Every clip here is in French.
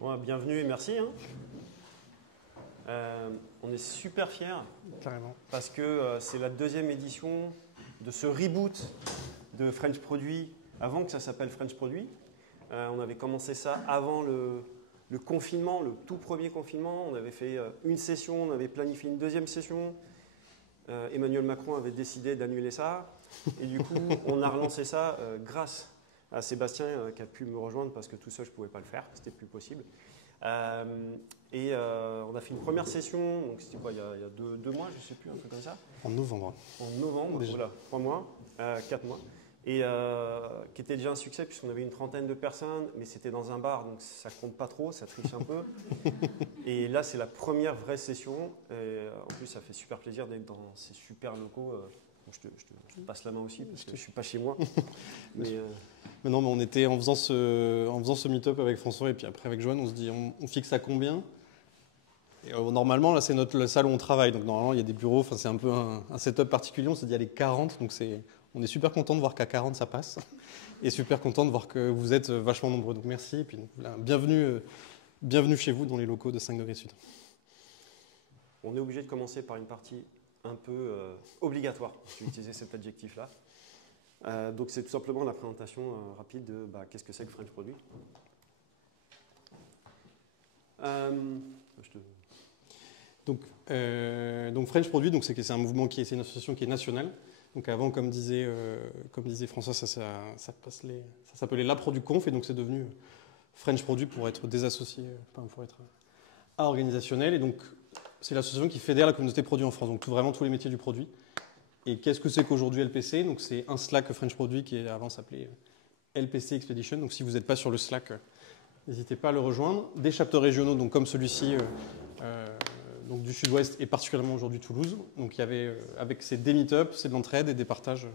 Bon, bienvenue et merci. Hein. On est super fiers. Carrément. Parce que c'est la deuxième édition de ce reboot de French Produit avant que ça s'appelle French Produit. On avait commencé ça avant le confinement, le tout premier confinement. On avait fait une session, on avait planifié une deuxième session. Emmanuel Macron avait décidé d'annuler ça. Et du coup, on a relancé ça grâce à Sébastien qui a pu me rejoindre parce que tout seul, je ne pouvais pas le faire. C'était plus possible. On a fait une première session, donc c'était quoi, il y a deux mois, je ne sais plus, un truc comme ça. En novembre. En novembre, déjà. voilà, 3 mois, 4 mois. Et qui était déjà un succès puisqu'on avait une trentaine de personnes, mais c'était dans un bar, donc ça compte pas trop, ça triche un peu. Et là, c'est la première vraie session. Et, en plus, ça fait super plaisir d'être dans ces super locaux. Je te passe la main aussi parce que je ne suis pas chez moi. Mais non, mais on était en faisant ce meet-up avec François et puis après avec Joanne, on se dit on fixe à combien et, normalement, là, c'est la salle où on travaille. Donc normalement, il y a des bureaux, c'est un peu un setup particulier. On s'est dit allez, 40. Donc on est super content de voir qu'à 40, ça passe. Et super content de voir que vous êtes vachement nombreux. Donc merci. Et puis là, bienvenue chez vous dans les locaux de 5 degrés sud. On est obligé de commencer par une partie un peu obligatoire, je vais utiliser cet adjectif-là. Donc c'est tout simplement la présentation rapide de qu'est-ce que c'est que French Produit. Donc French Produit, c'est un mouvement c'est une association qui est nationale. Donc avant, comme disait François, ça s'appelait La Produit Conf et donc c'est devenu French Produit pour être désassocié, pour être organisationnel. Et donc c'est l'association qui fédère la communauté produit en France, donc vraiment tous les métiers du produit. Et qu'est-ce que c'est qu'aujourd'hui LPC? Donc c'est un Slack French Produit qui avant s'appelait LPC Expedition. Donc si vous n'êtes pas sur le Slack, n'hésitez pas à le rejoindre. Des chapters régionaux, donc comme celui-ci, donc du Sud-Ouest et particulièrement aujourd'hui Toulouse. Donc il y avait avec des meet-ups, c'est de l'entraide et des partages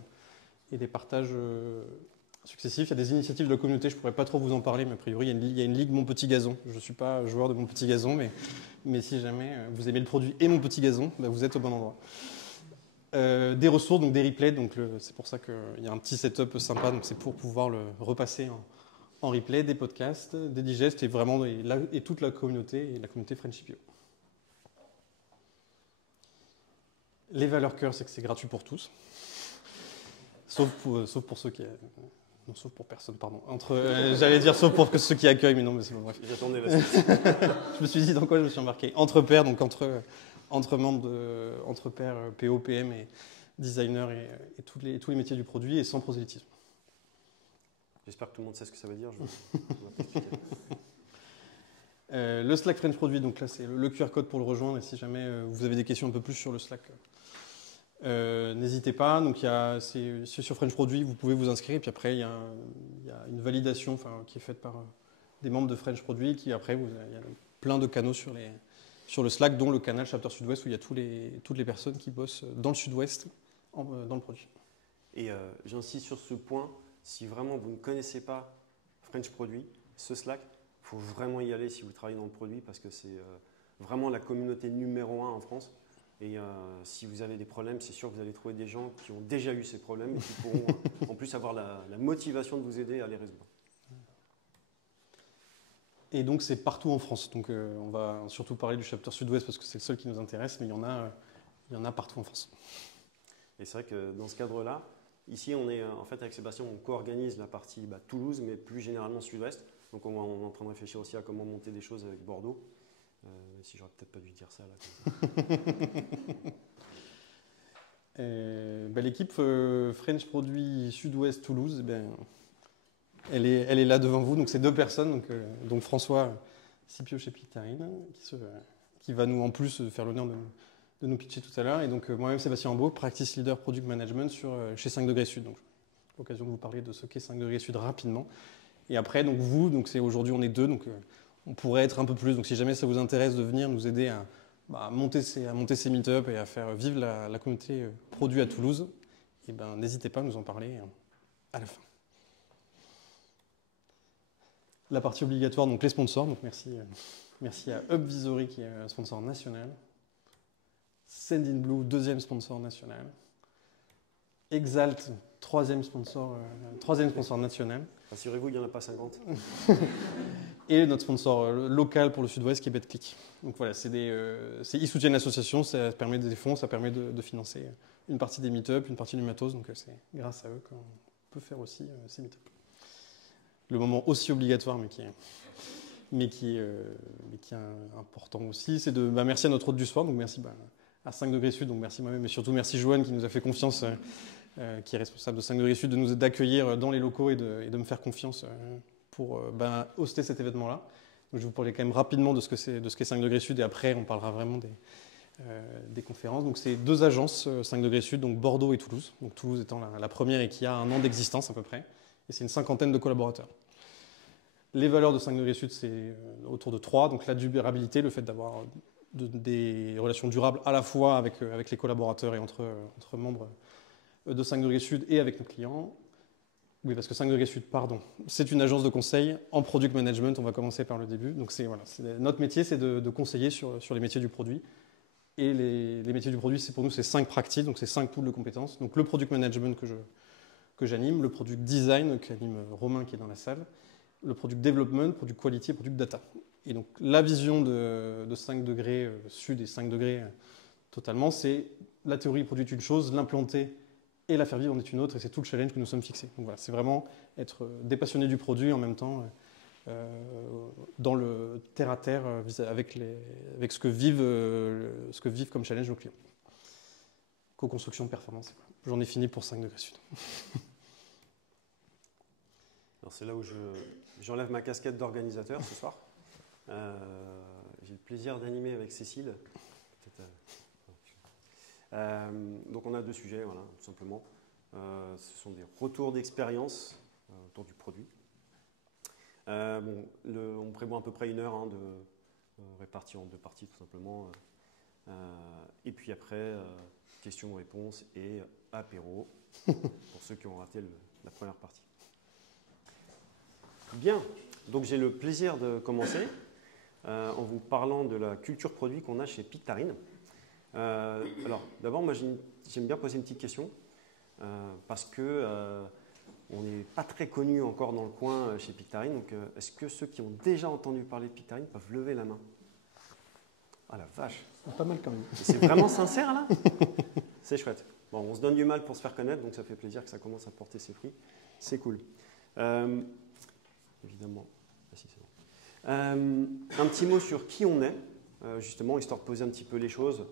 successifs. Il y a des initiatives de la communauté, je ne pourrais pas trop vous en parler, mais a priori il y a une ligue Mon Petit Gazon. Je ne suis pas joueur de Mon Petit Gazon, mais si jamais vous aimez le produit et Mon Petit Gazon, vous êtes au bon endroit. Des ressources, donc des replays, donc c'est pour ça qu'il y a un petit setup sympa, donc c'est pour pouvoir le repasser en replay, des podcasts, des digests et toute la communauté Friendshipio. Les valeurs cœur, c'est que c'est gratuit pour tous, sauf pour ceux qui... Non, sauf pour personne, pardon. J'allais dire sauf pour ceux qui accueillent, mais non, mais c'est bon, bref. J'attendais la suite. Je me suis dit dans quoi je me suis embarqué. Entre pairs, donc entre membres entre pairs, PO, PM et designers et tous les métiers du produit et sans prosélytisme. J'espère que tout le monde sait ce que ça veut dire. On va t'expliquer. Le Slack French Produit, donc là c'est le QR code pour le rejoindre et si jamais vous avez des questions un peu plus sur le Slack, n'hésitez pas. Donc c'est sur French Produit, vous pouvez vous inscrire et puis après il y a une validation qui est faite par des membres de French Produit qui après il y a plein de canaux sur le Slack, dont le canal Chapter Sud-Ouest où il y a toutes les personnes qui bossent dans le Sud-Ouest dans le produit. Et j'insiste sur ce point, si vraiment vous ne connaissez pas French Produit, ce Slack, il faut vraiment y aller si vous travaillez dans le produit parce que c'est vraiment la communauté numéro 1 en France. Et si vous avez des problèmes, c'est sûr que vous allez trouver des gens qui ont déjà eu ces problèmes et qui pourront en plus avoir la motivation de vous aider à les résoudre. Et donc c'est partout en France. Donc on va surtout parler du Chapter Sud-Ouest parce que c'est le seul qui nous intéresse, mais il y en a partout en France. Et c'est vrai que dans ce cadre-là, ici on est en fait avec Sébastien, on co-organise la partie Toulouse, mais plus généralement Sud-Ouest. Donc on est en train de réfléchir aussi à comment monter des choses avec Bordeaux. Si j'aurais peut-être pas dû dire ça là. L'équipe French Produit Sud-Ouest Toulouse, elle est là devant vous. Donc c'est 2 personnes, donc François Scipio Chepitarine, qui va nous en plus faire l'honneur de nous pitcher tout à l'heure. Et donc moi-même Sébastien Ambeau, Practice Leader Product Management chez 5 degrés Sud. Donc j'ai l'occasion de vous parler de ce qu'est 5 degrés Sud rapidement. Et après donc aujourd'hui on est 2, donc on pourrait être un peu plus. Donc si jamais ça vous intéresse de venir nous aider à monter ces meet-up et à faire vivre la communauté produit à Toulouse, n'hésitez pas à nous en parler à la fin. La partie obligatoire, donc les sponsors. Donc merci à Upvisory qui est un sponsor national. Sendinblue, 2e sponsor national. Exalt, 3e sponsor national. Rassurez-vous, il n'y en a pas 50. et notre sponsor local pour le Sud-Ouest qui est BetClick. Donc voilà, ils soutiennent l'association, ça permet des fonds, ça permet de financer une partie des meet-up, une partie du matos, donc c'est grâce à eux qu'on peut faire aussi ces meet-up. Le moment aussi obligatoire, mais qui est important aussi, c'est de merci à notre hôte du soir, donc merci à 5 degrés Sud, donc merci moi-même, et surtout merci Joanne qui nous a fait confiance, qui est responsable de 5 degrés Sud, de nous d'accueillir dans les locaux et de me faire confiance pour hoster cet événement-là. Donc je vais vous parler quand même rapidement de ce qu'est 5 degrés Sud, et après on parlera vraiment des conférences. Donc c'est 2 agences 5 degrés Sud, donc Bordeaux et Toulouse. Donc Toulouse étant la première et qui a 1 an d'existence à peu près, et c'est une 50aine de collaborateurs. Les valeurs de 5 degrés Sud, c'est autour de 3, donc la durabilité, le fait d'avoir des relations durables à la fois avec les collaborateurs et entre membres de 5 degrés Sud et avec nos clients. Oui, parce que 5 degrés Sud, pardon, c'est une agence de conseil en product management, on va commencer par le début. Donc notre métier, c'est de conseiller sur les métiers du produit. Et les métiers du produit, pour nous, c'est 5 practices, donc c'est 5 pools de compétences. Donc le product management que j'anime, le product design qu'anime Romain qui est dans la salle, le product development, product quality et product data. Et donc la vision de 5 degrés Sud et 5 degrés totalement, c'est la théorie produit une chose, l'implanter et la faire vivre en est une autre, et c'est tout le challenge que nous sommes fixés. Donc voilà, c'est vraiment être dépassionné du produit en même temps dans le terre-à-terre avec ce que vivent comme challenge nos clients. Co-construction, performance, j'en ai fini pour 5 degrés Sud. C'est là où j'enlève ma casquette d'organisateur ce soir. J'ai le plaisir d'animer avec Cécile. Donc on a 2 sujets, voilà, tout simplement. Ce sont des retours d'expérience autour du produit. On prévoit à peu près 1 heure répartie en 2 parties, tout simplement. Et puis après, questions-réponses et apéro pour ceux qui ont raté la première partie. Bien, donc j'ai le plaisir de commencer en vous parlant de la culture produit qu'on a chez Pictarine. Alors, d'abord, moi j'aime bien poser une petite question parce que on n'est pas très connu encore dans le coin chez Pictarine. Donc, est-ce que ceux qui ont déjà entendu parler de Pictarine peuvent lever la main? Ah la vache! Pas mal quand même. C'est vraiment sincère là? C'est chouette. Bon, on se donne du mal pour se faire connaître, donc ça fait plaisir que ça commence à porter ses fruits. C'est cool. Évidemment. Ah, si, c'est bon. Un petit mot sur qui on est, justement, histoire de poser un petit peu les choses.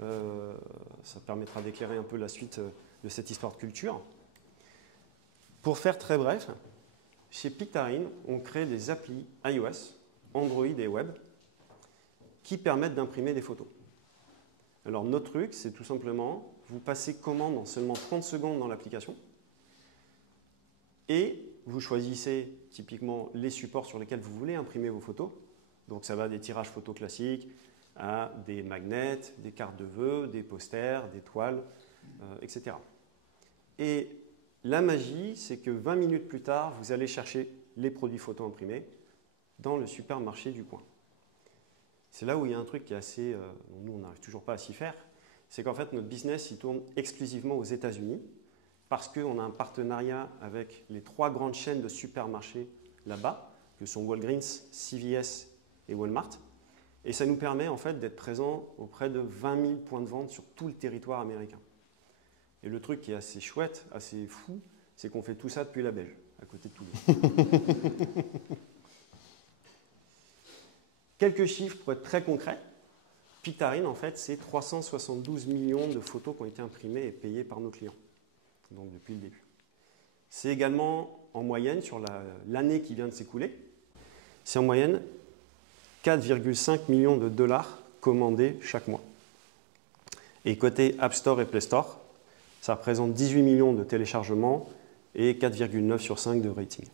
Ça permettra d'éclairer un peu la suite de cette histoire de culture. Pour faire très bref, chez Pictarine, on crée des applis iOS, Android et web qui permettent d'imprimer des photos. Alors notre truc, c'est tout simplement, vous passez commande en seulement 30 secondes dans l'application et vous choisissez typiquement les supports sur lesquels vous voulez imprimer vos photos. Donc ça va des tirages photos classiques à des magnets, des cartes de vœux, des posters, des toiles, etc. Et la magie, c'est que 20 minutes plus tard, vous allez chercher les produits photos imprimés dans le supermarché du coin. C'est là où il y a un truc qui est assez... nous, on n'arrive toujours pas à s'y faire. C'est qu'en fait, notre business, il tourne exclusivement aux États-Unis parce qu'on a un partenariat avec les 3 grandes chaînes de supermarchés là-bas, que sont Walgreens, CVS et Walmart. Et ça nous permet en fait d'être présents auprès de 20 000 points de vente sur tout le territoire américain. Et le truc qui est assez chouette, assez fou, c'est qu'on fait tout ça depuis la Belge, à côté de Toulouse. Quelques chiffres pour être très concrets. Pictarine, en fait, c'est 372 millions de photos qui ont été imprimées et payées par nos clients, donc depuis le début. C'est également en moyenne, sur l'année qui vient de s'écouler, c'est en moyenne 4,5 millions de dollars commandés chaque mois. Et côté App Store et Play Store, ça représente 18 millions de téléchargements et 4,9 sur 5 de rating.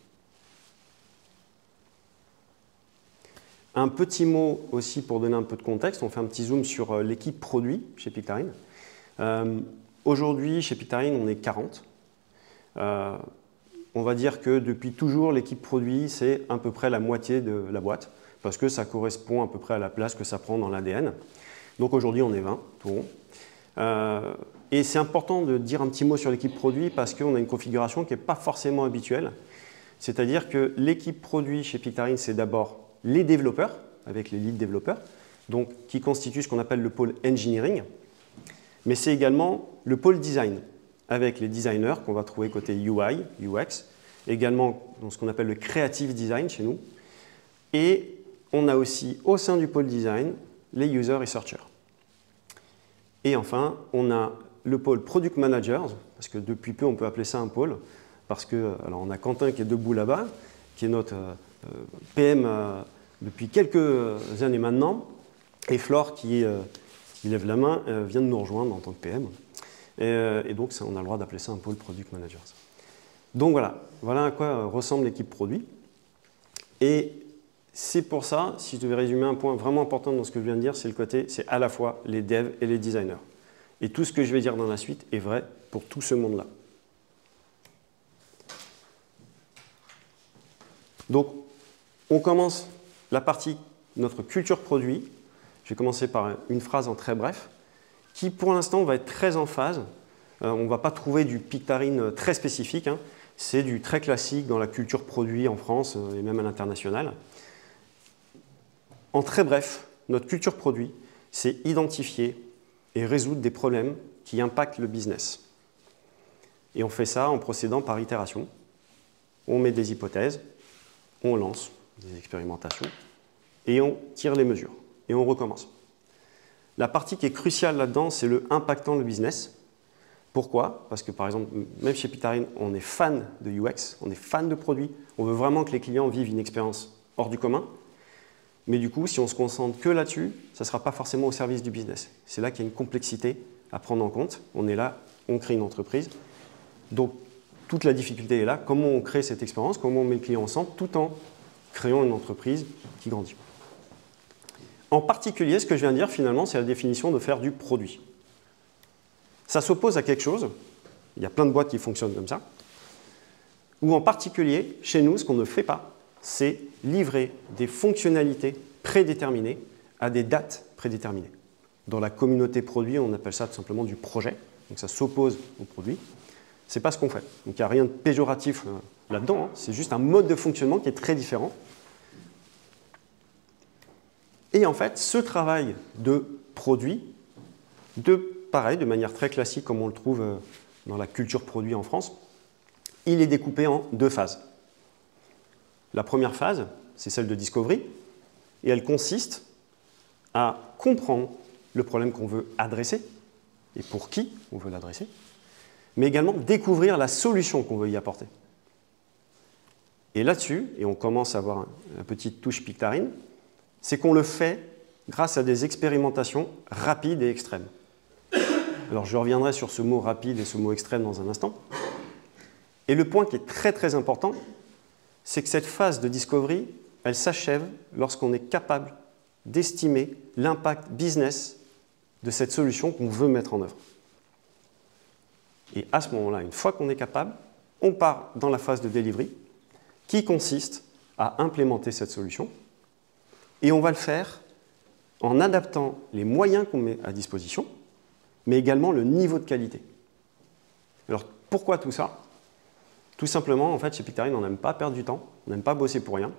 Un petit mot aussi pour donner un peu de contexte, on fait un petit zoom sur l'équipe produit chez Pictarine. Aujourd'hui, chez Pictarine, on est 40. On va dire que depuis toujours, l'équipe produit, c'est à peu près la moitié de la boîte, parce que ça correspond à peu près à la place que ça prend dans l'ADN. Donc aujourd'hui, on est 20, tout rond. Et c'est important de dire un petit mot sur l'équipe produit parce qu'on a une configuration qui n'est pas forcément habituelle. C'est-à-dire que l'équipe produit chez Pictarine, c'est d'abord les développeurs, avec les lead développeurs, donc qui constituent ce qu'on appelle le pôle engineering, mais c'est également le pôle design, avec les designers qu'on va trouver côté UI, UX, également dans ce qu'on appelle le creative design chez nous, et on a aussi au sein du pôle design les user researchers. Et enfin, on a le pôle product managers, parce que depuis peu on peut appeler ça un pôle, parce que alors on a Quentin qui est debout là-bas, qui est notre PM depuis quelques années maintenant, et Flore qui lève la main vient de nous rejoindre en tant que PM. Et donc on a le droit d'appeler ça un pôle product managers. Donc voilà à quoi ressemble l'équipe produit. Et c'est pour ça, si je devais résumer un point vraiment important dans ce que je viens de dire, c'est le côté, c'est à la fois les devs et les designers. Et tout ce que je vais dire dans la suite est vrai pour tout ce monde-là. Donc, on commence la partie notre culture produit. Je vais commencer par une phrase en très bref, qui pour l'instant va être très en phase. On ne va pas trouver du Pictarine très spécifique, hein. C'est du très classique dans la culture produit en France et même à l'international. En très bref, notre culture produit, c'est identifier et résoudre des problèmes qui impactent le business. Et on fait ça en procédant par itération. On met des hypothèses, on lance des expérimentations et on tire les mesures et on recommence. La partie qui est cruciale là-dedans, c'est le impactant le business. Pourquoi? Parce que par exemple, même chez Pictarine, on est fan de UX, on est fan de produits, on veut vraiment que les clients vivent une expérience hors du commun. Mais du coup, si on se concentre que là-dessus, ça ne sera pas forcément au service du business. C'est là qu'il y a une complexité à prendre en compte. On est là, on crée une entreprise. Donc, toute la difficulté est là. Comment on crée cette expérience? Comment on met le client au centre tout en créant une entreprise qui grandit? En particulier, ce que je viens de dire, finalement, c'est la définition de faire du produit. Ça s'oppose à quelque chose. Il y a plein de boîtes qui fonctionnent comme ça. Ou en particulier, chez nous, ce qu'on ne fait pas, c'est livrer des fonctionnalités prédéterminées à des dates prédéterminées. Dans la communauté produit, on appelle ça tout simplement du projet. Donc ça s'oppose au produit. Ce n'est pas ce qu'on fait. Donc il n'y a rien de péjoratif là-dedans. Hein. C'est juste un mode de fonctionnement qui est très différent. Et en fait, ce travail de produit, pareil, de manière très classique comme on le trouve dans la culture produit en France, il est découpé en deux phases. La première phase, c'est celle de discovery, et elle consiste à comprendre le problème qu'on veut adresser et pour qui on veut l'adresser, mais également découvrir la solution qu'on veut y apporter. Et là-dessus, et on commence à avoir une petite touche Pictarine, c'est qu'on le fait grâce à des expérimentations rapides et extrêmes. Alors je reviendrai sur ce mot rapide et ce mot extrême dans un instant. Et le point qui est très très important, c'est que cette phase de discovery, elle s'achève lorsqu'on est capable d'estimer l'impact business de cette solution qu'on veut mettre en œuvre. Et à ce moment-là, une fois qu'on est capable, on part dans la phase de delivery qui consiste à implémenter cette solution et on va le faire en adaptant les moyens qu'on met à disposition, mais également le niveau de qualité. Alors pourquoi tout ça? Tout simplement, en fait, chez Pictarine, on n'aime pas perdre du temps, on n'aime pas bosser pour rien.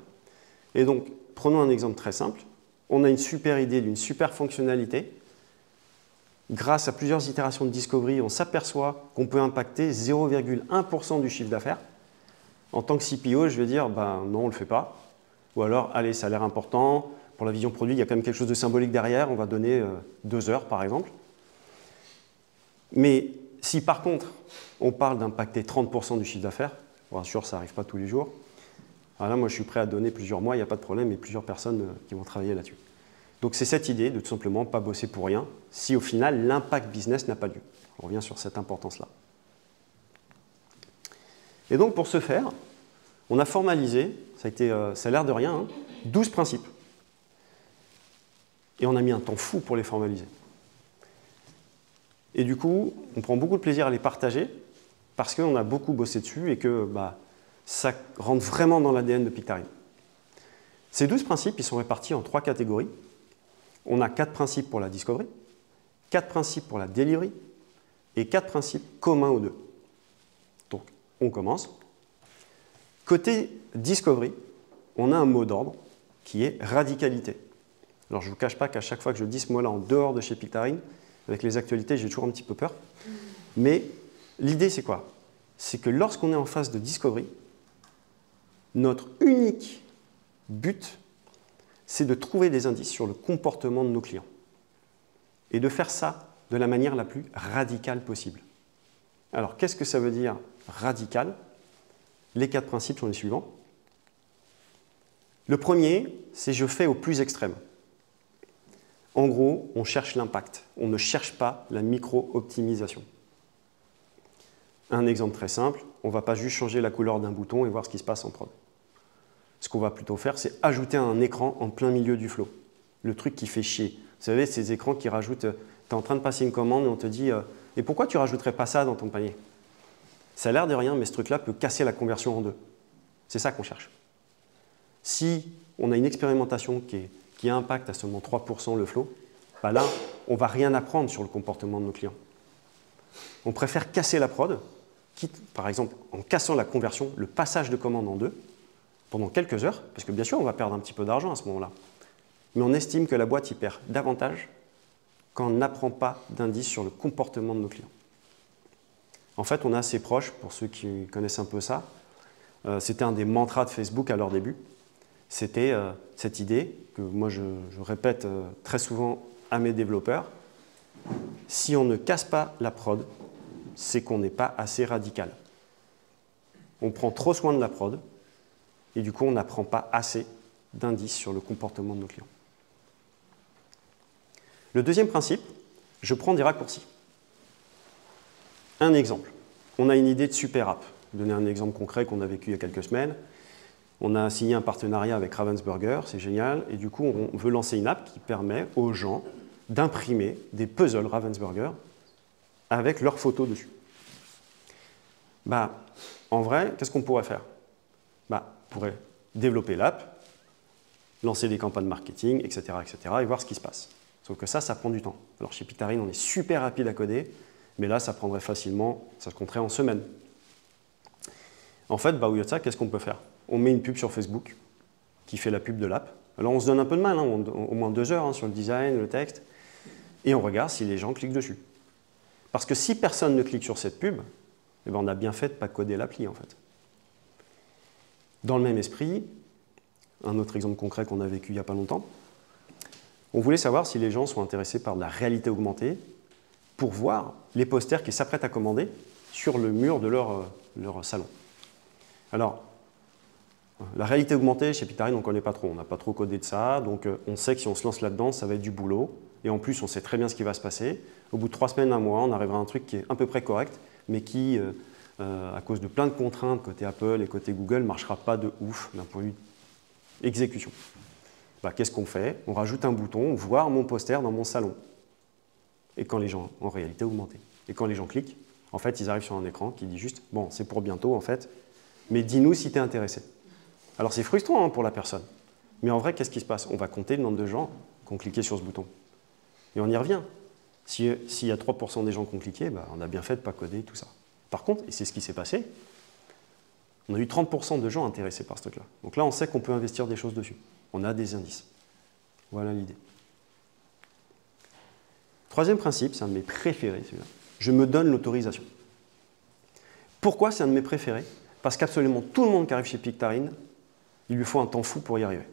Et donc, prenons un exemple très simple. On a une super idée d'une super fonctionnalité. Grâce à plusieurs itérations de discovery, on s'aperçoit qu'on peut impacter 0,1% du chiffre d'affaires. En tant que CPO, je vais dire, ben, non, on ne le fait pas. Ou alors, allez, ça a l'air important. Pour la vision produit, il y a quand même quelque chose de symbolique derrière. On va donner 2 heures, par exemple. Mais si par contre, on parle d'impacter 30% du chiffre d'affaires, je vous rassure, ça n'arrive pas tous les jours. Alors là, moi, je suis prêt à donner plusieurs mois, il n'y a pas de problème, et plusieurs personnes qui vont travailler là-dessus. Donc, c'est cette idée de tout simplement pas bosser pour rien, si au final, l'impact business n'a pas lieu. On revient sur cette importance-là. Et donc, pour ce faire, on a formalisé, ça a l'air de rien, hein, 12 principes. Et on a mis un temps fou pour les formaliser. Et du coup, on prend beaucoup de plaisir à les partager parce qu'on a beaucoup bossé dessus et que ça rentre vraiment dans l'ADN de Pictarine. Ces 12 principes, ils sont répartis en 3 catégories. On a 4 principes pour la discovery, 4 principes pour la delivery et 4 principes communs aux deux. Donc, on commence. Côté discovery, on a un mot d'ordre qui est radicalité. Alors je ne vous cache pas qu'à chaque fois que je dis ce mot-là en dehors de chez Pictarine, avec les actualités, j'ai toujours un petit peu peur. Mais l'idée, c'est quoi? C'est que lorsqu'on est en phase de discovery, notre unique but, c'est de trouver des indices sur le comportement de nos clients. Et de faire ça de la manière la plus radicale possible. Alors, qu'est-ce que ça veut dire radical? Les 4 principes sont les suivants. Le premier, c'est je fais au plus extrême. En gros, on cherche l'impact. On ne cherche pas la micro-optimisation. Un exemple très simple, on ne va pas juste changer la couleur d'un bouton et voir ce qui se passe en prod. Ce qu'on va plutôt faire, c'est ajouter un écran en plein milieu du flow. Le truc qui fait chier. Vous savez, ces écrans qui rajoutent, tu es en train de passer une commande et on te dit « Et pourquoi tu ne rajouterais pas ça dans ton panier ?» Ça a l'air de rien, mais ce truc-là peut casser la conversion en deux. C'est ça qu'on cherche. Si on a une expérimentation qui impacte à seulement 3% le flow, bah là, on ne va rien apprendre sur le comportement de nos clients. On préfère casser la prod, quitte, par exemple, en cassant la conversion, le passage de commande en deux, pendant quelques heures, parce que bien sûr, on va perdre un petit peu d'argent à ce moment-là. Mais on estime que la boîte y perd davantage quand on n'apprend pas d'indices sur le comportement de nos clients. En fait, on est assez proche, pour ceux qui connaissent un peu ça, c'était un des mantras de Facebook à leur début. C'était cette idée que moi je répète très souvent à mes développeurs. Si on ne casse pas la prod, c'est qu'on n'est pas assez radical. On prend trop soin de la prod et du coup on n'apprend pas assez d'indices sur le comportement de nos clients. Le deuxième principe, je prends des raccourcis. Un exemple, on a une idée de super app. Je vais donner un exemple concret qu'on a vécu il y a quelques semaines. On a signé un partenariat avec Ravensburger, c'est génial, et du coup on veut lancer une app qui permet aux gens d'imprimer des puzzles Ravensburger avec leurs photos dessus. Bah, en vrai, qu'est-ce qu'on pourrait faire? Bah, on pourrait développer l'app, lancer des campagnes marketing, etc., et voir ce qui se passe. Sauf que ça prend du temps. Alors chez Pictarine, on est super rapide à coder, mais là, ça prendrait facilement, ça se compterait en semaines. En fait, bah, au lieu de ça, qu'est-ce qu'on peut faire? On met une pub sur Facebook qui fait la pub de l'app. Alors on se donne un peu de mal, hein, au moins 2 heures sur le design, le texte, et on regarde si les gens cliquent dessus. Parce que si personne ne clique sur cette pub, eh ben, on a bien fait de ne pas coder l'appli en fait. Dans le même esprit, un autre exemple concret qu'on a vécu il n'y a pas longtemps, on voulait savoir si les gens sont intéressés par de la réalité augmentée pour voir les posters qu'ils s'apprêtent à commander sur le mur de leur salon. Alors, la réalité augmentée, chez Pictarine, on ne connaît pas trop. On n'a pas trop codé de ça. Donc, on sait que si on se lance là-dedans, ça va être du boulot. Et en plus, on sait très bien ce qui va se passer. Au bout de 3 semaines, 1 mois, on arrivera à un truc qui est à peu près correct, mais qui, à cause de plein de contraintes côté Apple et côté Google, ne marchera pas de ouf d'un point de vue exécution. Bah, qu'est-ce qu'on fait? On rajoute un bouton, voir mon poster dans mon salon. Et quand les gens, en réalité augmentée. Et quand les gens cliquent, en fait, ils arrivent sur un écran qui dit juste « Bon, c'est pour bientôt, en fait, mais dis-nous si tu es intéressé. » Alors, c'est frustrant hein, pour la personne. Mais en vrai, qu'est-ce qui se passe? On va compter le nombre de gens qui ont cliqué sur ce bouton. Et on y revient. S'il y a 3% des gens qui ont cliqué, bah, on a bien fait de ne pas coder tout ça. Par contre, et c'est ce qui s'est passé, on a eu 30% de gens intéressés par ce truc-là. Donc là, on sait qu'on peut investir des choses dessus. On a des indices. Voilà l'idée. Troisième principe, c'est un de mes préférés, celui-là. Je me donne l'autorisation. Pourquoi c'est un de mes préférés? Parce qu'absolument tout le monde qui arrive chez Pictarine, il lui faut un temps fou pour y arriver.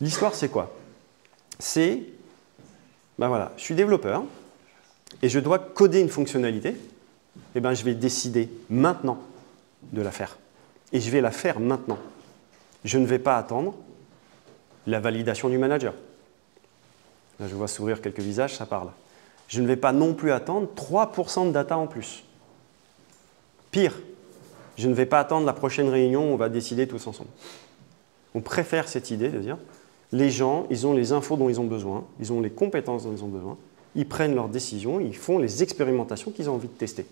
L'histoire, c'est quoi? C'est, ben voilà, je suis développeur et je dois coder une fonctionnalité. Et ben, je vais décider maintenant de la faire. Et je vais la faire maintenant. Je ne vais pas attendre la validation du manager. Là, je vois sourire quelques visages, ça parle. Je ne vais pas non plus attendre 3% de data en plus. Pire, je ne vais pas attendre la prochaine réunion où on va décider tous ensemble. On préfère cette idée de dire, les gens, ils ont les infos dont ils ont besoin, ils ont les compétences dont ils ont besoin, ils prennent leurs décisions, ils font les expérimentations qu'ils ont envie de tester.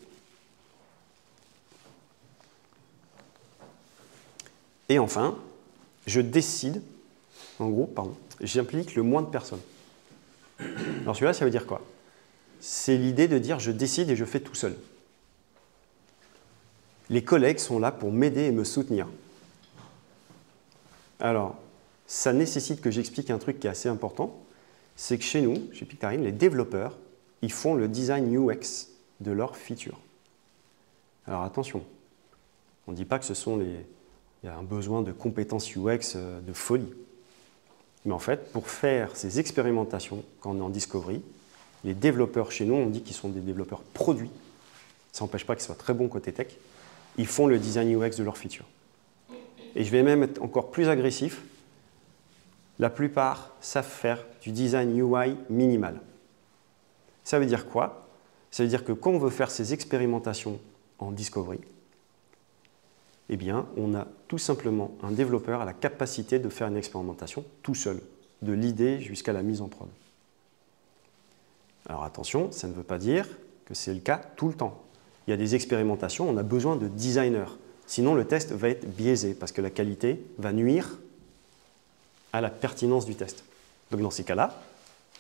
Et enfin, je décide, en gros, j'implique le moins de personnes. Alors celui-là, ça veut dire quoi? C'est l'idée de dire je décide et je fais tout seul. Les collègues sont là pour m'aider et me soutenir. Alors, ça nécessite que j'explique un truc qui est assez important. C'est que chez nous, chez Pictarine, les développeurs, ils font le design UX de leurs features. Alors attention, on ne dit pas que il y a un besoin de compétences UX de folie. Mais en fait, pour faire ces expérimentations, quand on est en discovery, les développeurs chez nous, on dit qu'ils sont des développeurs produits. Ça n'empêche pas qu'ils soient très bons côté tech. Ils font le design UX de leurs features. Et je vais même être encore plus agressif. La plupart savent faire du design UI minimal. Ça veut dire quoi? Ça veut dire que quand on veut faire ces expérimentations en discovery, eh bien, on a tout simplement un développeur à la capacité de faire une expérimentation tout seul, de l'idée jusqu'à la mise en prod. Alors attention, ça ne veut pas dire que c'est le cas tout le temps. Il y a des expérimentations, on a besoin de designers. Sinon, le test va être biaisé parce que la qualité va nuire à la pertinence du test. Donc dans ces cas-là,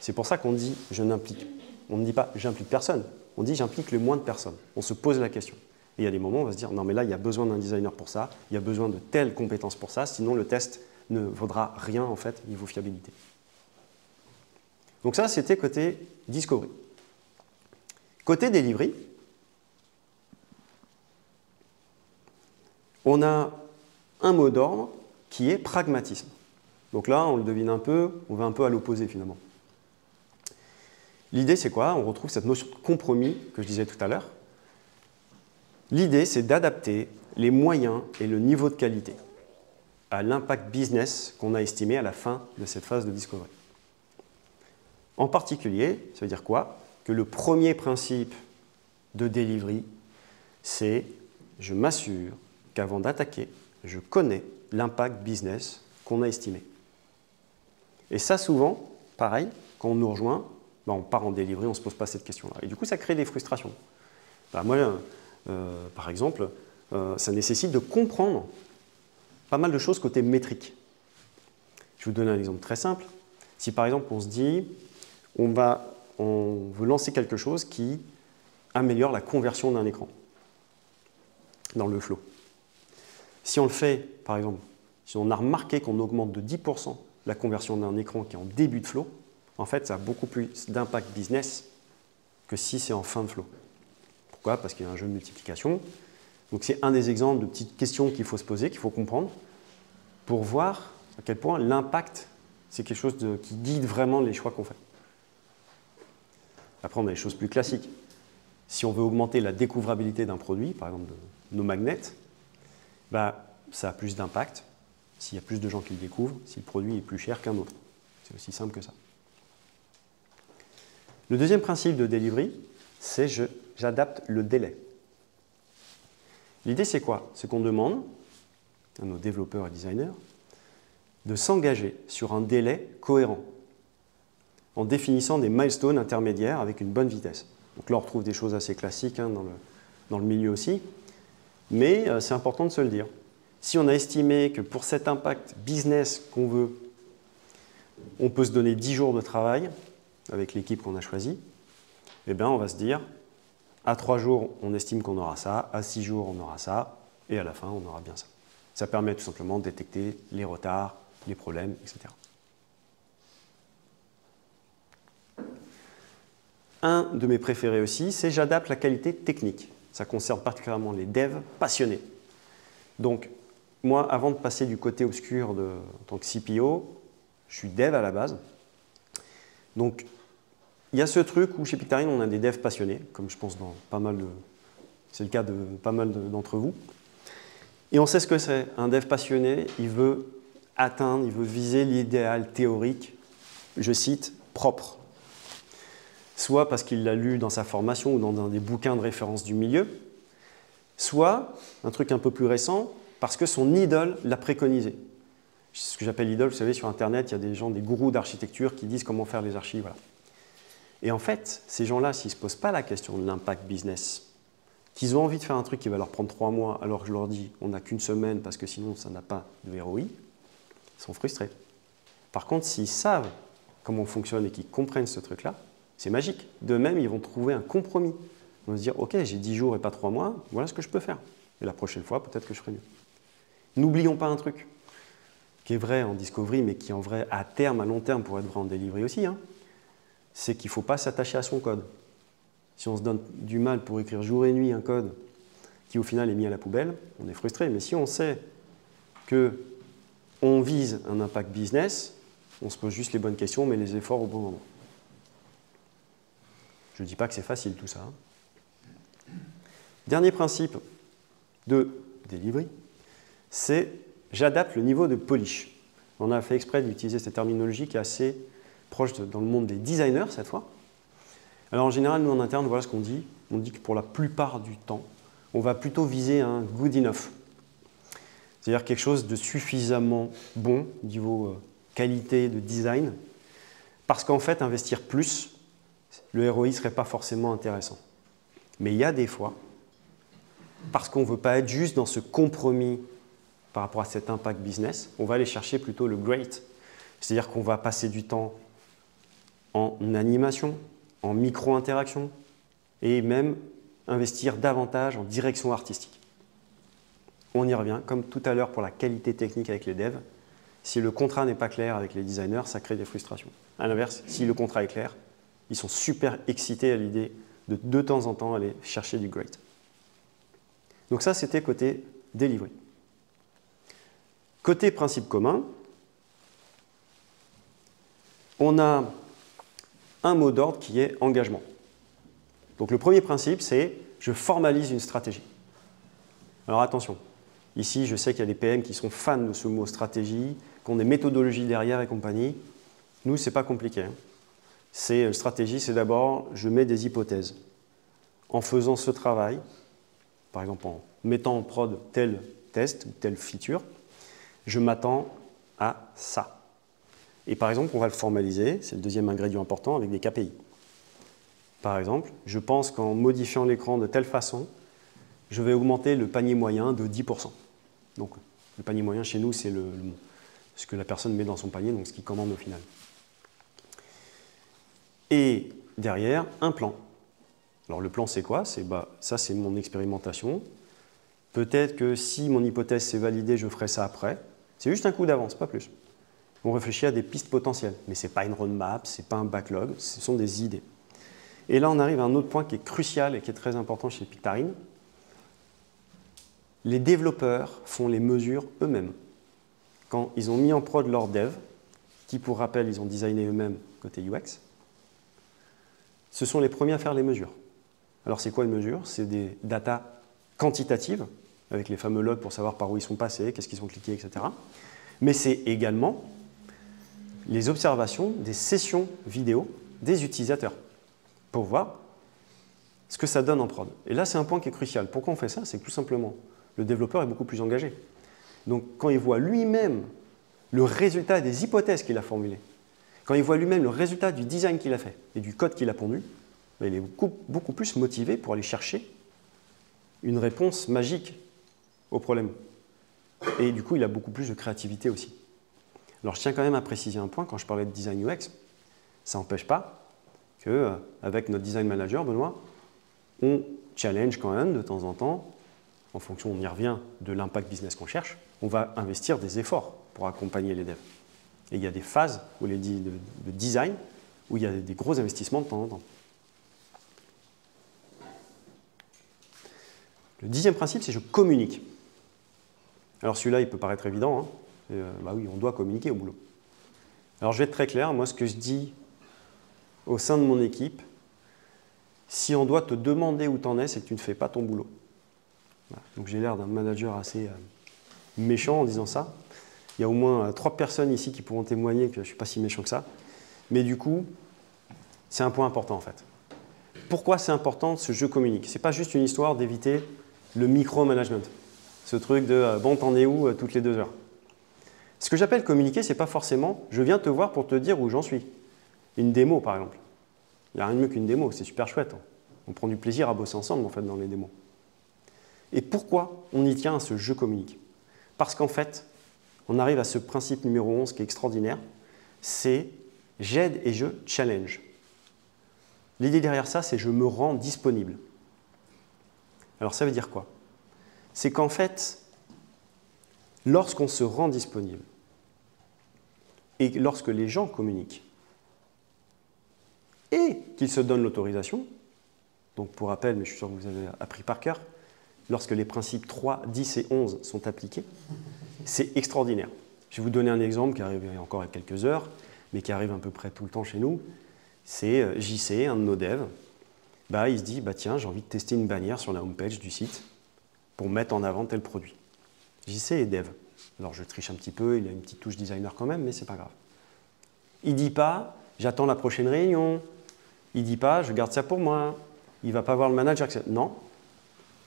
c'est pour ça qu'on dit je n'implique. On ne dit pas j'implique personne, on dit j'implique le moins de personnes. On se pose la question. Et il y a des moments où on va se dire non mais là il y a besoin d'un designer pour ça, il y a besoin de telles compétences pour ça, sinon le test ne vaudra rien en fait niveau fiabilité. Donc ça c'était côté discovery. Côté delivery, on a un mot d'ordre qui est pragmatisme. Donc là, on le devine un peu, on va un peu à l'opposé finalement. L'idée, c'est quoi? On retrouve cette notion de compromis que je disais tout à l'heure. L'idée, c'est d'adapter les moyens et le niveau de qualité à l'impact business qu'on a estimé à la fin de cette phase de discovery. En particulier, ça veut dire quoi? Que le premier principe de delivery, c'est je m'assure qu'avant d'attaquer, je connais l'impact business qu'on a estimé. Et ça, souvent, pareil, quand on nous rejoint, on part en delivery, on ne se pose pas cette question-là. Et du coup, ça crée des frustrations. Moi, par exemple, ça nécessite de comprendre pas mal de choses côté métrique. Je vais vous donner un exemple très simple. Si par exemple, on se dit, on veut lancer quelque chose qui améliore la conversion d'un écran dans le flow. Si on le fait, par exemple, si on a remarqué qu'on augmente de 10% la conversion d'un écran qui est en début de flow, en fait, ça a beaucoup plus d'impact business que si c'est en fin de flow. Pourquoi? Parce qu'il y a un jeu de multiplication. Donc c'est un des exemples de petites questions qu'il faut se poser, qu'il faut comprendre, pour voir à quel point l'impact, c'est quelque chose qui guide vraiment les choix qu'on fait. Après, on a des choses plus classiques. Si on veut augmenter la découvrabilité d'un produit, par exemple de nos magnets, ça a plus d'impact s'il y a plus de gens qui le découvrent, si le produit est plus cher qu'un autre. C'est aussi simple que ça. Le deuxième principe de delivery, c'est j'adapte le délai. L'idée, c'est quoi? C'est qu'on demande à nos développeurs et designers de s'engager sur un délai cohérent en définissant des milestones intermédiaires avec une bonne vitesse. Donc là, on retrouve des choses assez classiques dans le milieu aussi, mais c'est important de se le dire. Si on a estimé que pour cet impact business qu'on veut, on peut se donner 10 jours de travail avec l'équipe qu'on a choisie, eh bien, on va se dire, à 3 jours, on estime qu'on aura ça, à 6 jours, on aura ça, et à la fin, on aura bien ça. Ça permet tout simplement de détecter les retards, les problèmes, etc. Un de mes préférés aussi, c'est j'adapte la qualité technique. Ça concerne particulièrement les devs passionnés. Donc, moi, avant de passer du côté obscur en tant que CPO, je suis dev à la base. Donc, il y a ce truc où chez Pictarine, on a des devs passionnés, comme je pense dans pas mal de... C'est le cas de pas mal d'entre vous. Et on sait ce que c'est. Un dev passionné, il veut viser l'idéal théorique, je cite, propre. Soit parce qu'il l'a lu dans sa formation ou dans des bouquins de référence du milieu, soit, un truc un peu plus récent, parce que son idole l'a préconisé. C'est ce que j'appelle l'idole, vous savez, sur Internet, il y a des gens, des gourous d'architecture qui disent comment faire les archives. Voilà. Et en fait, ces gens-là, s'ils ne se posent pas la question de l'impact business, qu'ils ont envie de faire un truc qui va leur prendre 3 mois, alors que je leur dis on n'a qu'une semaine parce que sinon ça n'a pas de ROI, ils sont frustrés. Par contre, s'ils savent comment on fonctionne et qu'ils comprennent ce truc-là, c'est magique. De même, ils vont trouver un compromis. Ils vont se dire ok, j'ai 10 jours et pas 3 mois, voilà ce que je peux faire. Et la prochaine fois, peut-être que je ferai mieux. N'oublions pas un truc. qui est vrai en discovery, mais qui en vrai à terme, à long terme, pourrait être vrai en delivery aussi, hein, c'est qu'il ne faut pas s'attacher à son code. Si on se donne du mal pour écrire jour et nuit un code qui au final est mis à la poubelle, on est frustré. Mais si on sait qu'on vise un impact business, on se pose juste les bonnes questions, mais les efforts au bon moment. Je ne dis pas que c'est facile tout ça. Dernier principe de delivery, c'est j'adapte le niveau de polish. On a fait exprès d'utiliser cette terminologie qui est assez proche dans le monde des designers cette fois. Alors en général, nous en interne, voilà ce qu'on dit. On dit que pour la plupart du temps, on va plutôt viser un good enough. C'est-à-dire quelque chose de suffisamment bon niveau qualité de design, parce qu'en fait, investir plus, le ROI ne serait pas forcément intéressant. Mais il y a des fois, parce qu'on ne veut pas être juste dans ce compromis par rapport à cet impact business, on va aller chercher plutôt le great. C'est-à-dire qu'on va passer du temps en animation, en micro-interaction, et même investir davantage en direction artistique. On y revient, comme tout à l'heure pour la qualité technique avec les devs. Si le contrat n'est pas clair avec les designers, ça crée des frustrations. À l'inverse, si le contrat est clair, ils sont super excités à l'idée de temps en temps aller chercher du great. Donc ça, c'était côté delivery. Côté principe commun, on a un mot d'ordre qui est engagement. Donc le premier principe, c'est je formalise une stratégie. Alors attention, ici je sais qu'il y a des PM qui sont fans de ce mot stratégie, qui ont des méthodologies derrière et compagnie. Nous, ce n'est pas compliqué. Stratégie, c'est d'abord, je mets des hypothèses. En faisant ce travail, par exemple en mettant en prod tel test ou telle feature, je m'attends à ça. Et par exemple, on va le formaliser, c'est le deuxième ingrédient important, avec des KPI. Par exemple, je pense qu'en modifiant l'écran de telle façon, je vais augmenter le panier moyen de 10%. Donc, le panier moyen chez nous, c'est ce que la personne met dans son panier, donc ce qu'il commande au final. Et derrière, un plan. Alors, le plan, c'est quoi? Ça, c'est mon expérimentation. Peut-être que si mon hypothèse s'est validée, je ferai ça après. C'est juste un coup d'avance, pas plus. On réfléchit à des pistes potentielles, mais ce n'est pas une roadmap, ce n'est pas un backlog, ce sont des idées. Et là, on arrive à un autre point qui est crucial et qui est très important chez Pictarine. Les développeurs font les mesures eux-mêmes. Quand ils ont mis en prod leur dev, qui pour rappel, ils ont designé eux-mêmes côté UX, ce sont les premiers à faire les mesures. Alors c'est quoi une mesure? C'est des data quantitatives, avec les fameux logs pour savoir par où ils sont passés, qu'est-ce qu'ils ont cliqué, etc. Mais c'est également les observations des sessions vidéo des utilisateurs pour voir ce que ça donne en prod. Et là, c'est un point qui est crucial. Pourquoi on fait ça? C'est que tout simplement, le développeur est beaucoup plus engagé. Donc, quand il voit lui-même le résultat des hypothèses qu'il a formulées, quand il voit lui-même le résultat du design qu'il a fait et du code qu'il a pondu, il est beaucoup plus motivé pour aller chercher une réponse magique au problème. Et du coup, il a beaucoup plus de créativité aussi. Alors, je tiens quand même à préciser un point, quand je parlais de design UX, ça n'empêche pas qu'avec notre design manager, Benoît, on challenge quand même de temps en temps, en fonction, on y revient, de l'impact business qu'on cherche, on va investir des efforts pour accompagner les devs. Et il y a des phases de design où il y a des gros investissements de temps en temps. Le 10e principe, c'est je communique. Alors celui-là, il peut paraître évident. Hein. Oui, on doit communiquer au boulot. Alors je vais être très clair. Moi, ce que je dis au sein de mon équipe, si on doit te demander où t'en es, c'est que tu ne fais pas ton boulot. Voilà. Donc j'ai l'air d'un manager assez méchant en disant ça. Il y a au moins 3 personnes ici qui pourront témoigner que je ne suis pas si méchant que ça. Mais du coup, c'est un point important en fait. Pourquoi c'est important ce je communique? Ce n'est pas juste une histoire d'éviter le micro-management. Ce truc de bon, t'en es où toutes les 2 heures. Ce que j'appelle communiquer, ce n'est pas forcément je viens te voir pour te dire où j'en suis. Une démo par exemple. Il n'y a rien de mieux qu'une démo, c'est super chouette. On prend du plaisir à bosser ensemble en fait dans les démos. Et pourquoi on y tient à ce je communique? Parce qu'en fait, on arrive à ce principe numéro 11 qui est extraordinaire, c'est j'aide et je challenge. L'idée derrière ça, c'est je me rends disponible. Alors ça veut dire quoi? C'est qu'en fait, lorsqu'on se rend disponible, Et lorsque les gens communiquent et qu'ils se donnent l'autorisation, donc pour rappel, mais je suis sûr que vous avez appris par cœur, lorsque les principes 3, 10 et 11 sont appliqués, c'est extraordinaire. Je vais vous donner un exemple qui arrive encore à quelques heures, mais qui arrive à peu près tout le temps chez nous. C'est JC, un de nos devs, il se dit, tiens, j'ai envie de tester une bannière sur la homepage du site pour mettre en avant tel produit. JC est dev. Alors je triche un petit peu, il a une petite touche designer quand même, mais c'est pas grave. Il ne dit pas, j'attends la prochaine réunion. Il ne dit pas, je garde ça pour moi. Il ne va pas voir le manager. Non.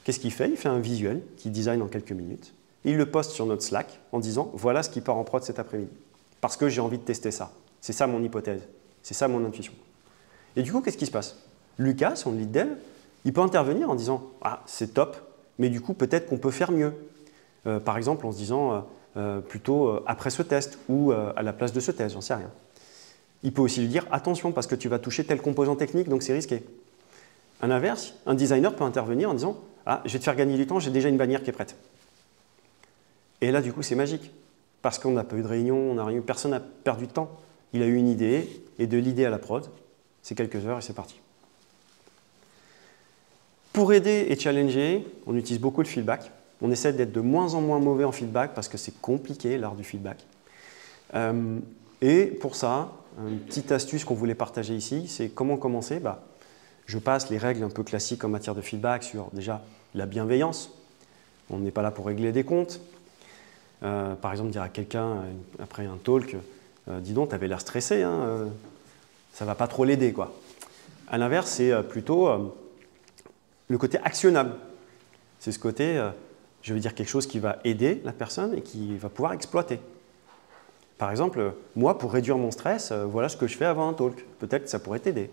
Qu'est-ce qu'il fait? Il fait un visuel qu'il design en quelques minutes. Il le poste sur notre Slack en disant, voilà ce qui part en prod cet après-midi. Parce que j'ai envie de tester ça. C'est ça mon hypothèse. C'est ça mon intuition. Et du coup, qu'est-ce qui se passe? Lucas, son lead dev, il peut intervenir en disant, ah, c'est top, mais du coup, peut-être qu'on peut faire mieux. Par exemple, en se disant, plutôt après ce test ou à la place de ce test, j'en sais rien. Il peut aussi lui dire, attention, parce que tu vas toucher tel composant technique, donc c'est risqué. À l'inverse, un designer peut intervenir en disant, ah, je vais te faire gagner du temps, j'ai déjà une bannière qui est prête. Et là, du coup, c'est magique. Parce qu'on n'a pas eu de réunion, personne n'a perdu de temps. Il a eu une idée, et de l'idée à la prod, c'est quelques heures et c'est parti. Pour aider et challenger, on utilise beaucoup le feedback. On essaie d'être de moins en moins mauvais en feedback parce que c'est compliqué, l'art du feedback. Et pour ça, une petite astuce qu'on voulait partager ici, c'est comment commencer. Je passe les règles un peu classiques en matière de feedback sur déjà la bienveillance. On n'est pas là pour régler des comptes. Par exemple, dire à quelqu'un après un talk, dis donc, tu avais l'air stressé, hein, ça ne va pas trop l'aider, quoi. À l'inverse, c'est plutôt le côté actionnable. C'est ce côté, je veux dire quelque chose qui va aider la personne et qui va pouvoir exploiter. Par exemple, moi, pour réduire mon stress, voilà ce que je fais avant un talk. Peut-être que ça pourrait t'aider.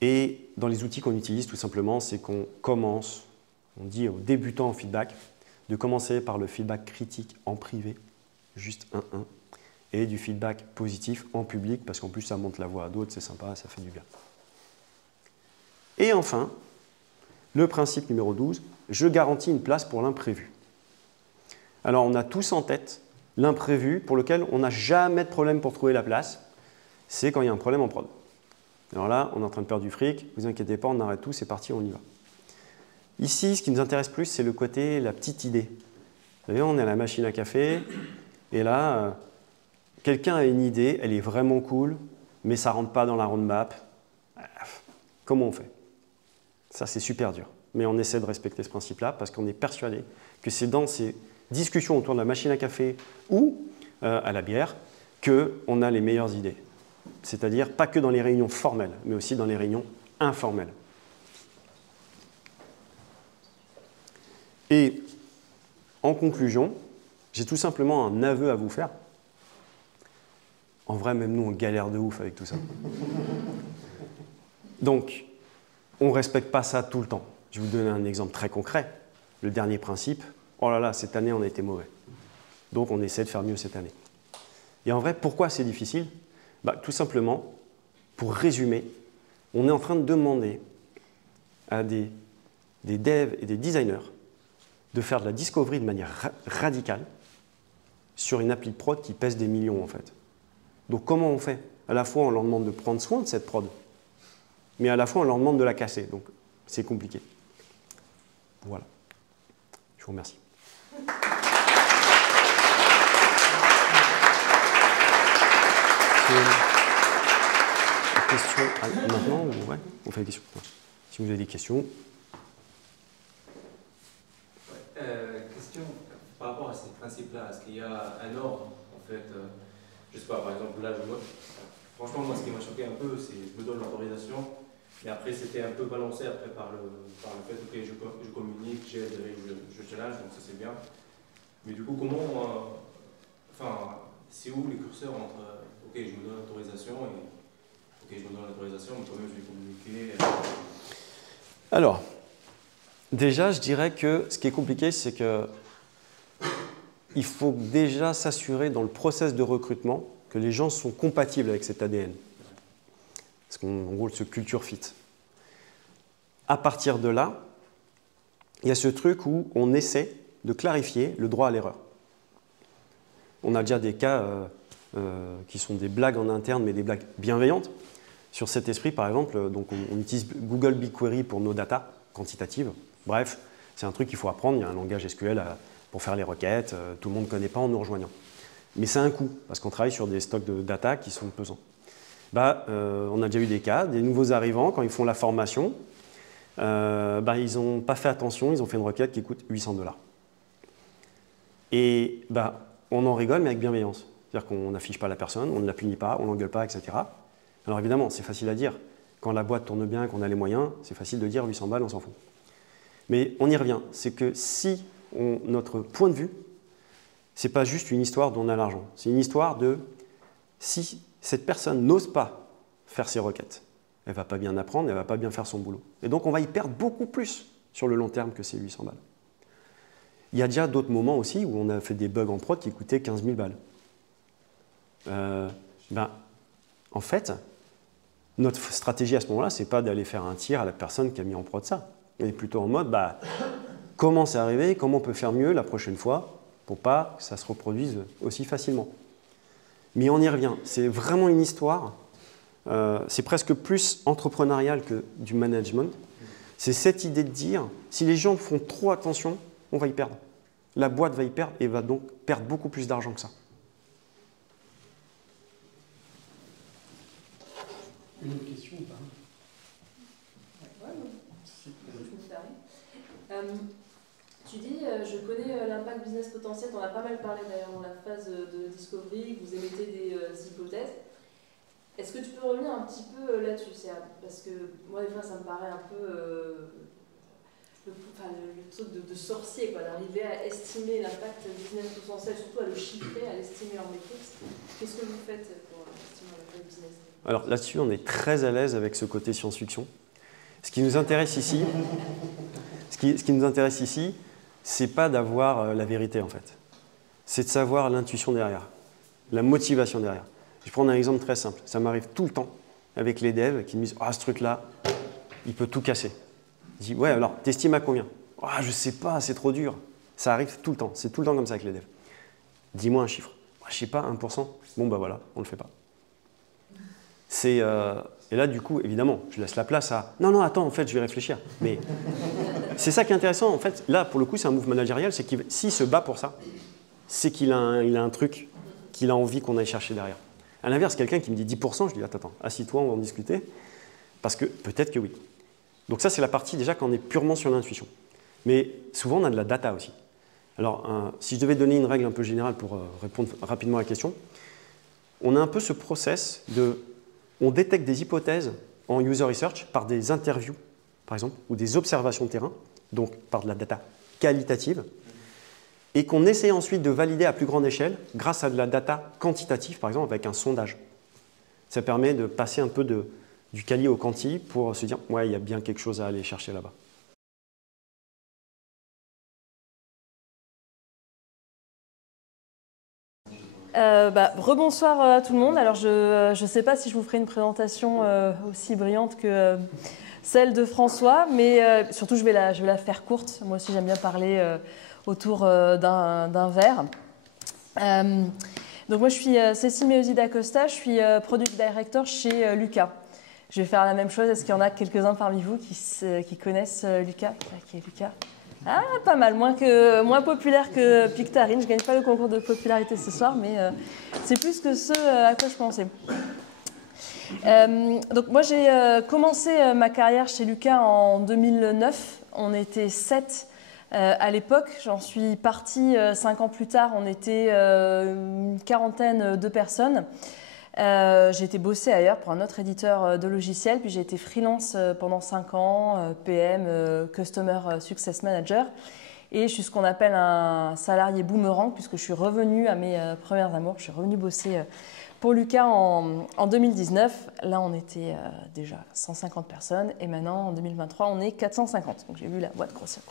Et dans les outils qu'on utilise, tout simplement, c'est qu'on commence, on dit aux débutants en feedback, de commencer par le feedback critique en privé, juste 1-1, et du feedback positif en public, parce qu'en plus, ça monte la voix à d'autres, c'est sympa, ça fait du bien. Et enfin, le principe numéro 12, je garantis une place pour l'imprévu. Alors, on a tous en tête l'imprévu pour lequel on n'a jamais de problème pour trouver la place, c'est quand il y a un problème en prod. Alors là, on est en train de perdre du fric, ne vous inquiétez pas, on arrête tout, c'est parti, on y va. Ici, ce qui nous intéresse plus, c'est le côté, la petite idée. Vous savez, on est à la machine à café, et là, quelqu'un a une idée, elle est vraiment cool, mais ça ne rentre pas dans la roadmap. Comment on fait? Ça, c'est super dur. Mais on essaie de respecter ce principe-là parce qu'on est persuadé que c'est dans ces discussions autour de la machine à café ou à la bière qu'on a les meilleures idées. C'est-à-dire pas que dans les réunions formelles, mais aussi dans les réunions informelles. Et en conclusion, j'ai tout simplement un aveu à vous faire. En vrai, même nous, on galère de ouf avec tout ça. Donc, on ne respecte pas ça tout le temps. Je vais vous donner un exemple très concret. Le dernier principe, oh là là, cette année, on a été mauvais. Donc, on essaie de faire mieux cette année. Et en vrai, pourquoi c'est difficile? Tout simplement, pour résumer, on est en train de demander à des devs et des designers de faire de la discovery de manière radicale sur une appli de prod qui pèse des millions, en fait. Donc, comment on fait? À la fois, on leur demande de prendre soin de cette prod, mais à la fois, on leur demande de la casser. Donc, c'est compliqué. Voilà. Je vous remercie. Questions maintenant ou ouais, on fait des questions. Si vous avez des questions. Question par rapport à ces principes-là. Est-ce qu'il y a un ordre, en fait, je sais pas, par exemple, là, franchement, moi, ce qui m'a choqué un peu, c'est je me donne l'autorisation, et après, c'était un peu balancé après par le fait que je communique, j'aide, je challenge, donc ça, c'est bien. Mais du coup, comment, c'est où les curseurs entre, ok, je me donne l'autorisation et ok, je me donne l'autorisation, mais quand même, je vais communiquer. Alors, déjà, je dirais que ce qui est compliqué, c'est que il faut déjà s'assurer dans le process de recrutement que les gens sont compatibles avec cet ADN. Parce qu'en gros, ce culture fit. À partir de là, il y a ce truc où on essaie de clarifier le droit à l'erreur. On a déjà des cas qui sont des blagues en interne, mais des blagues bienveillantes. Sur cet esprit, par exemple, donc on utilise Google BigQuery pour nos data quantitatives. Bref, c'est un truc qu'il faut apprendre. Il y a un langage SQL pour faire les requêtes. Tout le monde ne connaît pas en nous rejoignant. Mais c'est un coût, parce qu'on travaille sur des stocks de data qui sont pesants. On a déjà eu des cas, des nouveaux arrivants, quand ils font la formation, ils n'ont pas fait attention, ils ont fait une requête qui coûte 800 $. Et on en rigole, mais avec bienveillance. C'est-à-dire qu'on n'affiche pas la personne, on ne la punit pas, on ne l'engueule pas, etc. Alors évidemment, c'est facile à dire. Quand la boîte tourne bien, qu'on a les moyens, c'est facile de dire 800 balles, on s'en fout. Mais on y revient. C'est que si notre point de vue, ce n'est pas juste une histoire dont on a l'argent. C'est une histoire de si cette personne n'ose pas faire ses requêtes, elle ne va pas bien apprendre, elle ne va pas bien faire son boulot. Et donc, on va y perdre beaucoup plus sur le long terme que ces 800 balles. Il y a déjà d'autres moments aussi où on a fait des bugs en prod qui coûtaient 15 000 balles. En fait, notre stratégie à ce moment-là, ce n'est pas d'aller faire un tir à la personne qui a mis en prod ça. On est plutôt en mode, comment c'est arrivé, comment on peut faire mieux la prochaine fois pour pas que ça se reproduise aussi facilement. Mais on y revient. C'est vraiment une histoire. C'est presque plus entrepreneurial que du management. C'est cette idée de dire, si les gens font trop attention, on va y perdre. La boîte va y perdre et va donc perdre beaucoup plus d'argent que ça. Une autre question ou pas? Tu dis, je connais l'impact business potentiel, on a pas mal parlé d'ailleurs dans la phase de discovery, vous émettez des hypothèses. Est-ce que tu peux revenir un petit peu là-dessus, parce que moi des fois ça me paraît un peu le truc de sorcier, d'arriver à estimer l'impact business potentiel, surtout à le chiffrer, à l'estimer en métriques. Qu'est-ce que vous faites pour estimer l'impact business? Alors là-dessus, on est très à l'aise avec ce côté science-fiction. Ce qui nous intéresse ici, c'est pas d'avoir la vérité en fait. C'est de savoir l'intuition derrière, la motivation derrière. Je vais prendre un exemple très simple. Ça m'arrive tout le temps avec les devs qui me disent « Ah, ce truc-là, il peut tout casser. » Je dis « Ouais, alors, t'estimes à combien ?»« Ah, je sais pas, c'est trop dur. » Ça arrive tout le temps. C'est tout le temps comme ça avec les devs. Dis-moi un chiffre. « Je sais pas, 1%. » Bon, voilà, on le fait pas. Et là, du coup, évidemment, je laisse la place à « Non, attends, en fait, je vais réfléchir. » Mais c'est ça qui est intéressant. En fait, là, pour le coup, c'est un move managérial. C'est qu'il s'il se bat pour ça, c'est qu'il a un truc qu'il a envie qu'on aille chercher derrière. À l'inverse, quelqu'un qui me dit 10%, je dis « Attends, assis-toi, on va en discuter. » Parce que peut-être que oui. Donc ça, c'est la partie déjà quand on est purement sur l'intuition. Mais souvent, on a de la data aussi. Alors, si je devais donner une règle un peu générale pour répondre rapidement à la question, on a un peu ce process on détecte des hypothèses en user research par des interviews, par exemple, ou des observations de terrain, donc par de la data qualitative, et qu'on essaie ensuite de valider à plus grande échelle grâce à de la data quantitative, par exemple, avec un sondage. Ça permet de passer un peu du quali au quanti pour se dire « Ouais, il y a bien quelque chose à aller chercher là-bas ». Rebonsoir à tout le monde. Alors je ne sais pas si je vous ferai une présentation aussi brillante que celle de François, mais surtout je vais la faire courte. Moi aussi j'aime bien parler autour d'un verre. Donc moi je suis Cécile Meosi d'Acosta, je suis Product Director chez Lucas. Je vais faire la même chose. Est-ce qu'il y en a quelques-uns parmi vous qui connaissent Lucas? Qui est Lucas? Ah, pas mal, moins populaire que Pictarine. Je ne gagne pas le concours de popularité ce soir, mais c'est plus que ce à quoi je pensais. Donc moi, j'ai commencé ma carrière chez Lucas en 2009. On était 7 à l'époque. J'en suis partie 5 ans plus tard. On était une quarantaine de personnes. J'ai été bosser ailleurs pour un autre éditeur de logiciels, puis j'ai été freelance pendant 5 ans, PM, Customer Success Manager, et je suis ce qu'on appelle un salarié boomerang, puisque je suis revenue à mes premières amours, je suis revenue bosser pour Lucas en 2019. Là, on était déjà 150 personnes, et maintenant, en 2023, on est 450. Donc j'ai vu la boîte grossir.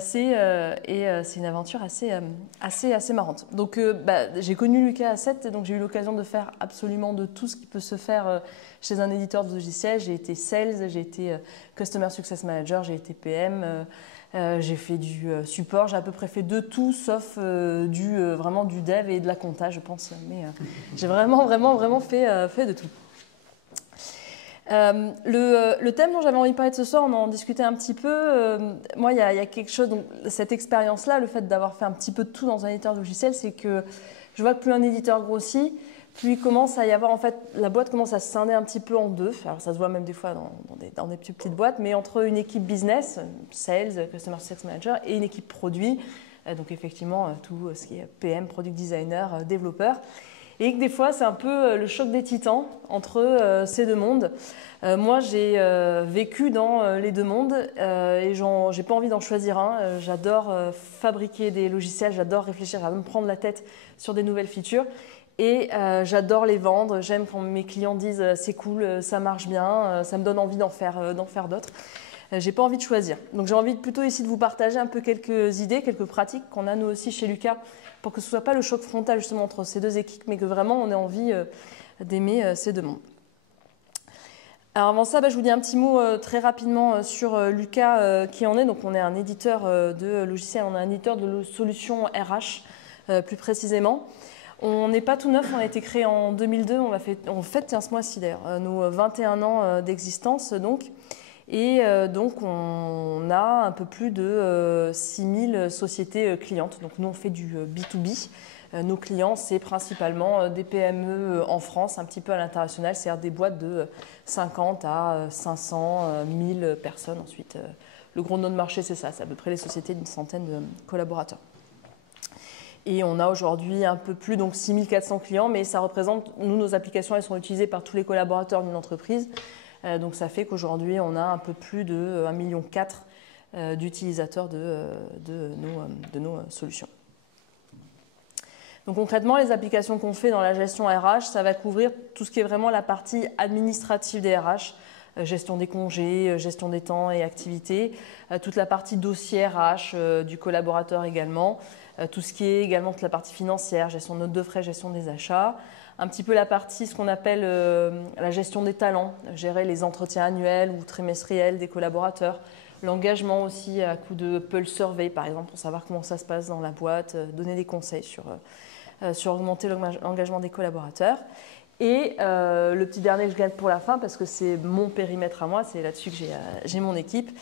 C'est une aventure assez marrante. Donc j'ai connu Lucas à 7, donc j'ai eu l'occasion de faire absolument de tout ce qui peut se faire chez un éditeur de logiciels. J'ai été sales, j'ai été Customer Success Manager, j'ai été PM, J'ai fait du support, j'ai à peu près fait de tout sauf vraiment du dev et de la compta, je pense. Mais j'ai vraiment fait de tout. Le thème dont j'avais envie de parler de ce soir, on en discutait un petit peu. Moi, il y a quelque chose, donc, cette expérience-là, le fait d'avoir fait un petit peu de tout dans un éditeur de logiciel, c'est que je vois que plus un éditeur grossit, plus il commence à y avoir, en fait, la boîte commence à se scinder un petit peu en deux. Alors, ça se voit même des fois dans des petites boîtes, mais entre une équipe business, sales, customer success manager, et une équipe produit, donc effectivement, tout ce qui est PM, product designer, développeur. Et que des fois, c'est un peu le choc des titans entre ces deux mondes. Moi, j'ai vécu dans les deux mondes et j'ai pas envie d'en choisir un. J'adore fabriquer des logiciels, j'adore réfléchir à me prendre la tête sur des nouvelles features et j'adore les vendre. J'aime quand mes clients disent c'est cool, ça marche bien, ça me donne envie d'en faire d'autres. J'ai pas envie de choisir. Donc j'ai envie plutôt ici de vous partager un peu quelques idées, quelques pratiques qu'on a nous aussi chez Lucas, pour que ce ne soit pas le choc frontal justement entre ces deux équipes, mais que vraiment on ait envie d'aimer ces deux mondes. Alors avant ça, je vous dis un petit mot très rapidement sur Lucas qui en est. Donc on est un éditeur de logiciels, on est un éditeur de solutions RH plus précisément. On n'est pas tout neuf, on a été créé en 2002, on fête ce mois-ci d'ailleurs, nos 21 ans d'existence donc. Et donc, on a un peu plus de 6000 sociétés clientes. Donc, nous, on fait du B2B. Nos clients, c'est principalement des PME en France, un petit peu à l'international, c'est-à-dire des boîtes de 50 à 500, 1000 personnes. Ensuite, le gros nom de marché, c'est ça. C'est à peu près les sociétés d'une centaine de collaborateurs. Et on a aujourd'hui un peu plus, donc 6400 clients, mais ça représente, nos applications, elles sont utilisées par tous les collaborateurs d'une entreprise. Donc ça fait qu'aujourd'hui, on a un peu plus de 1,4 million d'utilisateurs de nos solutions. Donc concrètement, les applications qu'on fait dans la gestion RH, ça va couvrir tout ce qui est vraiment la partie administrative des RH, gestion des congés, gestion des temps et activités, toute la partie dossier RH du collaborateur également, tout ce qui est également toute la partie financière, gestion de notes de frais, gestion des achats, un petit peu la partie, ce qu'on appelle la gestion des talents, gérer les entretiens annuels ou trimestriels des collaborateurs, l'engagement aussi à coup de Pulse Survey par exemple pour savoir comment ça se passe dans la boîte, donner des conseils sur augmenter l'engagement des collaborateurs. Et le petit dernier que je garde pour la fin, parce que c'est mon périmètre à moi, c'est là-dessus que j'ai mon équipe,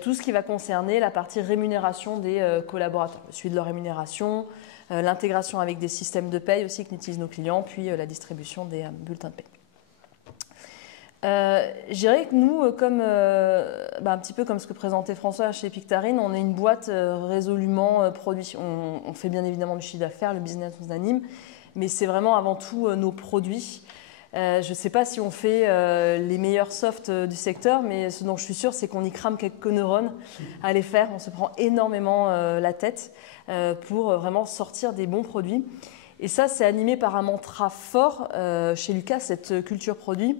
tout ce qui va concerner la partie rémunération des collaborateurs, le suivi de leur rémunération, l'intégration avec des systèmes de paye aussi que n'utilisent nos clients, puis la distribution des bulletins de paye. Je dirais que nous, un petit peu comme ce que présentait François chez Pictarine, on est une boîte résolument produit. On fait bien évidemment du chiffre d'affaires, le business nous anime, mais c'est vraiment avant tout nos produits. Je ne sais pas si on fait les meilleurs softs du secteur, mais ce dont je suis sûre, c'est qu'on y crame quelques neurones à les faire. On se prend énormément la tête pour vraiment sortir des bons produits. Et ça, c'est animé par un mantra fort chez Lucas, cette culture produit.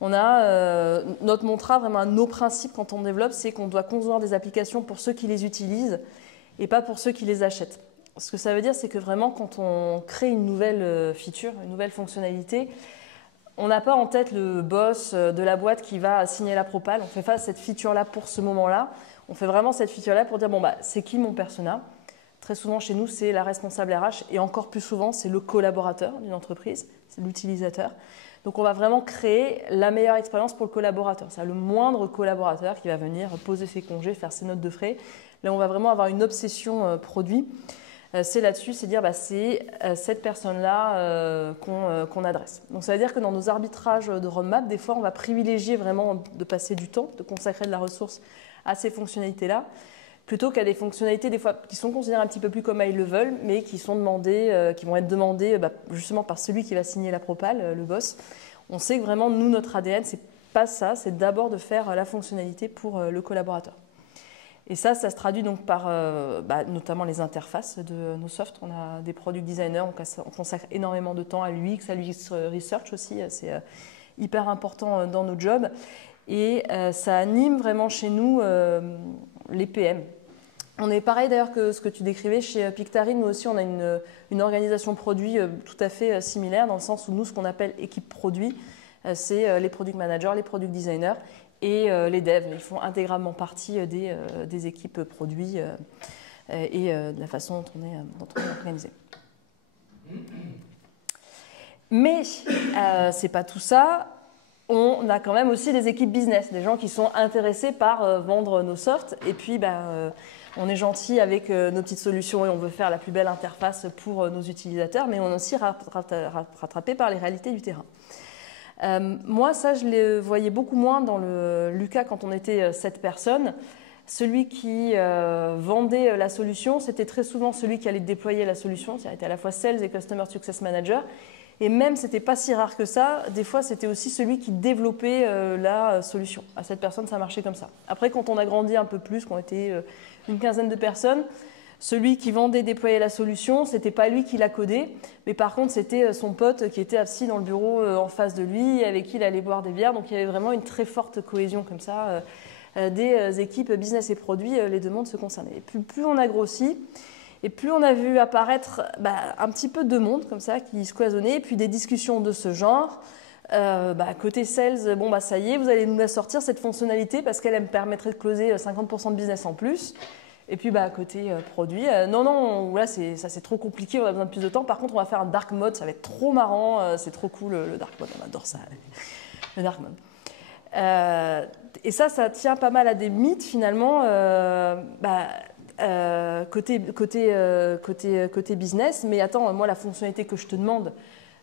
On a notre mantra, vraiment nos principes quand on développe, c'est qu'on doit concevoir des applications pour ceux qui les utilisent et pas pour ceux qui les achètent. Ce que ça veut dire, c'est que vraiment, quand on crée une nouvelle feature, une nouvelle fonctionnalité, on n'a pas en tête le boss de la boîte qui va signer la propale. On fait face à cette feature-là pour ce moment-là. On fait vraiment cette feature-là pour dire, c'est qui mon persona ? Très souvent, chez nous, c'est la responsable RH et encore plus souvent, c'est le collaborateur d'une entreprise, c'est l'utilisateur. Donc, on va vraiment créer la meilleure expérience pour le collaborateur. C'est le moindre collaborateur qui va venir poser ses congés, faire ses notes de frais. Là, on va vraiment avoir une obsession produit. C'est là-dessus, c'est dire c'est cette personne-là qu'on adresse. Donc ça veut dire que dans nos arbitrages de roadmap, des fois, on va privilégier vraiment de passer du temps, de consacrer de la ressource à ces fonctionnalités-là, plutôt qu'à des fonctionnalités des fois qui sont considérées un petit peu plus comme high level, mais qui sont demandées, qui vont être demandées justement par celui qui va signer la propale, le boss. On sait que vraiment, nous, notre ADN, c'est pas ça, c'est d'abord de faire la fonctionnalité pour le collaborateur. Et ça se traduit donc par notamment les interfaces de nos softs. On a des product designers, on consacre énormément de temps à l'UX, à l'UX research aussi, c'est hyper important dans nos jobs. Et ça anime vraiment chez nous les PM. On est pareil d'ailleurs que ce que tu décrivais chez Pictarine, nous aussi on a une organisation produit tout à fait similaire, dans le sens où nous, ce qu'on appelle équipe produit, c'est les product managers, les product designers et les devs. Ils font intégralement partie des équipes produits et de la façon dont on est organisé. Mais c'est pas tout ça. On a quand même aussi des équipes business, des gens qui sont intéressés par vendre nos softs. Et puis, on est gentil avec nos petites solutions et on veut faire la plus belle interface pour nos utilisateurs, mais on est aussi rattrapé par les réalités du terrain. Moi, ça, je le voyais beaucoup moins dans le Lucas quand on était 7 personnes. Celui qui vendait la solution, c'était très souvent celui qui allait déployer la solution. Il était à la fois Sales et Customer Success Manager. Et même, ce n'était pas si rare que ça. Des fois, c'était aussi celui qui développait la solution. À cette personne, ça marchait comme ça. Après, quand on a grandi un peu plus, qu'on était une quinzaine de personnes, celui qui vendait, déployait la solution, ce n'était pas lui qui la codait. Mais par contre, c'était son pote qui était assis dans le bureau en face de lui, avec qui il allait boire des bières. Donc, il y avait vraiment une très forte cohésion comme ça des équipes business et produits. Les deux mondes se concernaient. Et plus on a grossi, et plus on a vu apparaître un petit peu de monde comme ça qui se cloisonnait, et puis des discussions de ce genre. Côté sales, ça y est, vous allez nous la sortir cette fonctionnalité parce qu'elle me permettrait de closer 50% de business en plus. Et puis côté produit, non, là c'est trop compliqué, on a besoin de plus de temps. Par contre, on va faire un dark mode, ça va être trop marrant, c'est trop cool le dark mode, on adore ça, le dark mode. Et ça tient pas mal à des mythes finalement. Côté business, mais attends, moi la fonctionnalité que je te demande,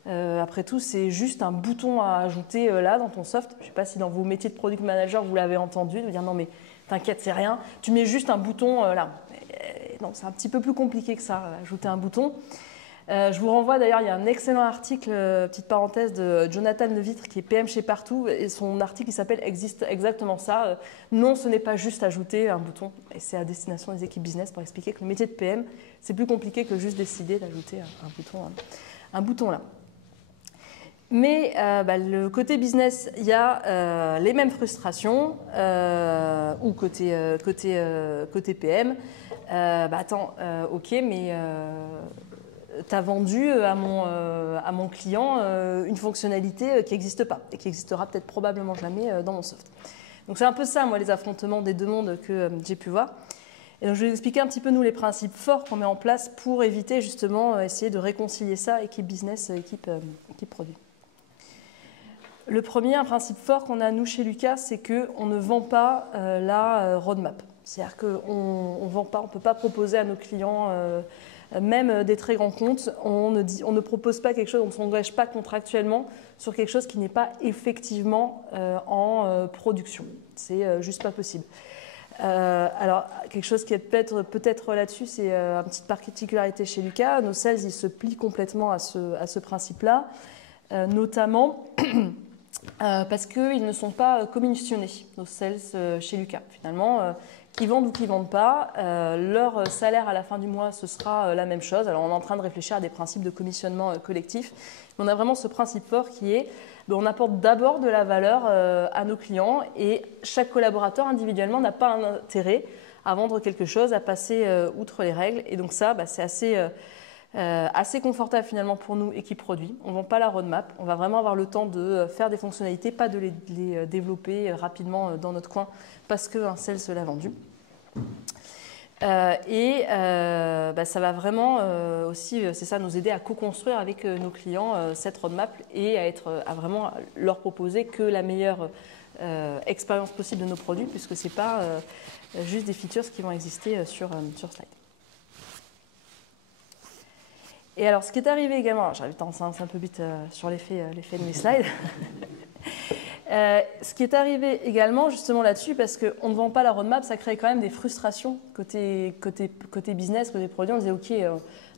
après tout, c'est juste un bouton à ajouter là dans ton soft. Je ne sais pas si dans vos métiers de product manager vous l'avez entendu, de dire non mais t'inquiète, c'est rien, tu mets juste un bouton là. Non, c'est un petit peu plus compliqué que ça, ajouter un bouton. Je vous renvoie d'ailleurs, il y a un excellent article, petite parenthèse, de Jonathan Levitre qui est PM chez Partout, et son article il s'appelle Existe exactement ça. Non, ce n'est pas juste ajouter un bouton, et c'est à destination des équipes business pour expliquer que le métier de PM, c'est plus compliqué que juste décider d'ajouter un bouton là. Mais le côté business, il y a les mêmes frustrations, ou côté PM. Ok, mais tu as vendu à mon client une fonctionnalité qui n'existe pas et qui n'existera peut-être probablement jamais dans mon soft. Donc c'est un peu ça, moi, les affrontements des deux mondes que j'ai pu voir. Et donc je vais vous expliquer un petit peu, nous, les principes forts qu'on met en place pour éviter justement essayer de réconcilier ça, équipe business, équipe produit. Le premier, un principe fort qu'on a, nous, chez Lucas, c'est qu'on ne vend pas la roadmap. C'est-à-dire qu'on ne vend pas, on ne peut pas proposer à nos clients, même des très grands comptes, on ne propose pas quelque chose, on ne s'engage pas contractuellement sur quelque chose qui n'est pas effectivement en production. C'est juste pas possible. Alors, quelque chose qui est peut-être là-dessus, c'est une petite particularité chez Lucas. Nos sales, ils se plient complètement à ce principe-là, notamment parce qu'ils ne sont pas commissionnés, nos sales chez Lucas. Finalement, qu'ils vendent ou qu'ils ne vendent pas, leur salaire à la fin du mois, ce sera la même chose. Alors, on est en train de réfléchir à des principes de commissionnement collectif. Mais on a vraiment ce principe fort qui est, on apporte d'abord de la valeur à nos clients et chaque collaborateur individuellement n'a pas un intérêt à vendre quelque chose, à passer outre les règles. Et donc ça, c'est assez confortable finalement pour nous, équipe produit. On ne vend pas la roadmap, on va vraiment avoir le temps de faire des fonctionnalités, pas de les développer rapidement dans notre coin parce qu'un sales se l'a vendu. Ça va vraiment aussi, c'est ça, nous aider à co-construire avec nos clients cette roadmap et à vraiment leur proposer que la meilleure expérience possible de nos produits, puisque ce n'est pas juste des features qui vont exister sur Slide. Et alors, ce qui est arrivé également, j'arrive à avancer un peu vite sur l'effet de mes slides. Ce qui est arrivé également justement là-dessus, parce qu'on ne vend pas la roadmap, ça crée quand même des frustrations côté business, côté produit. On disait ok,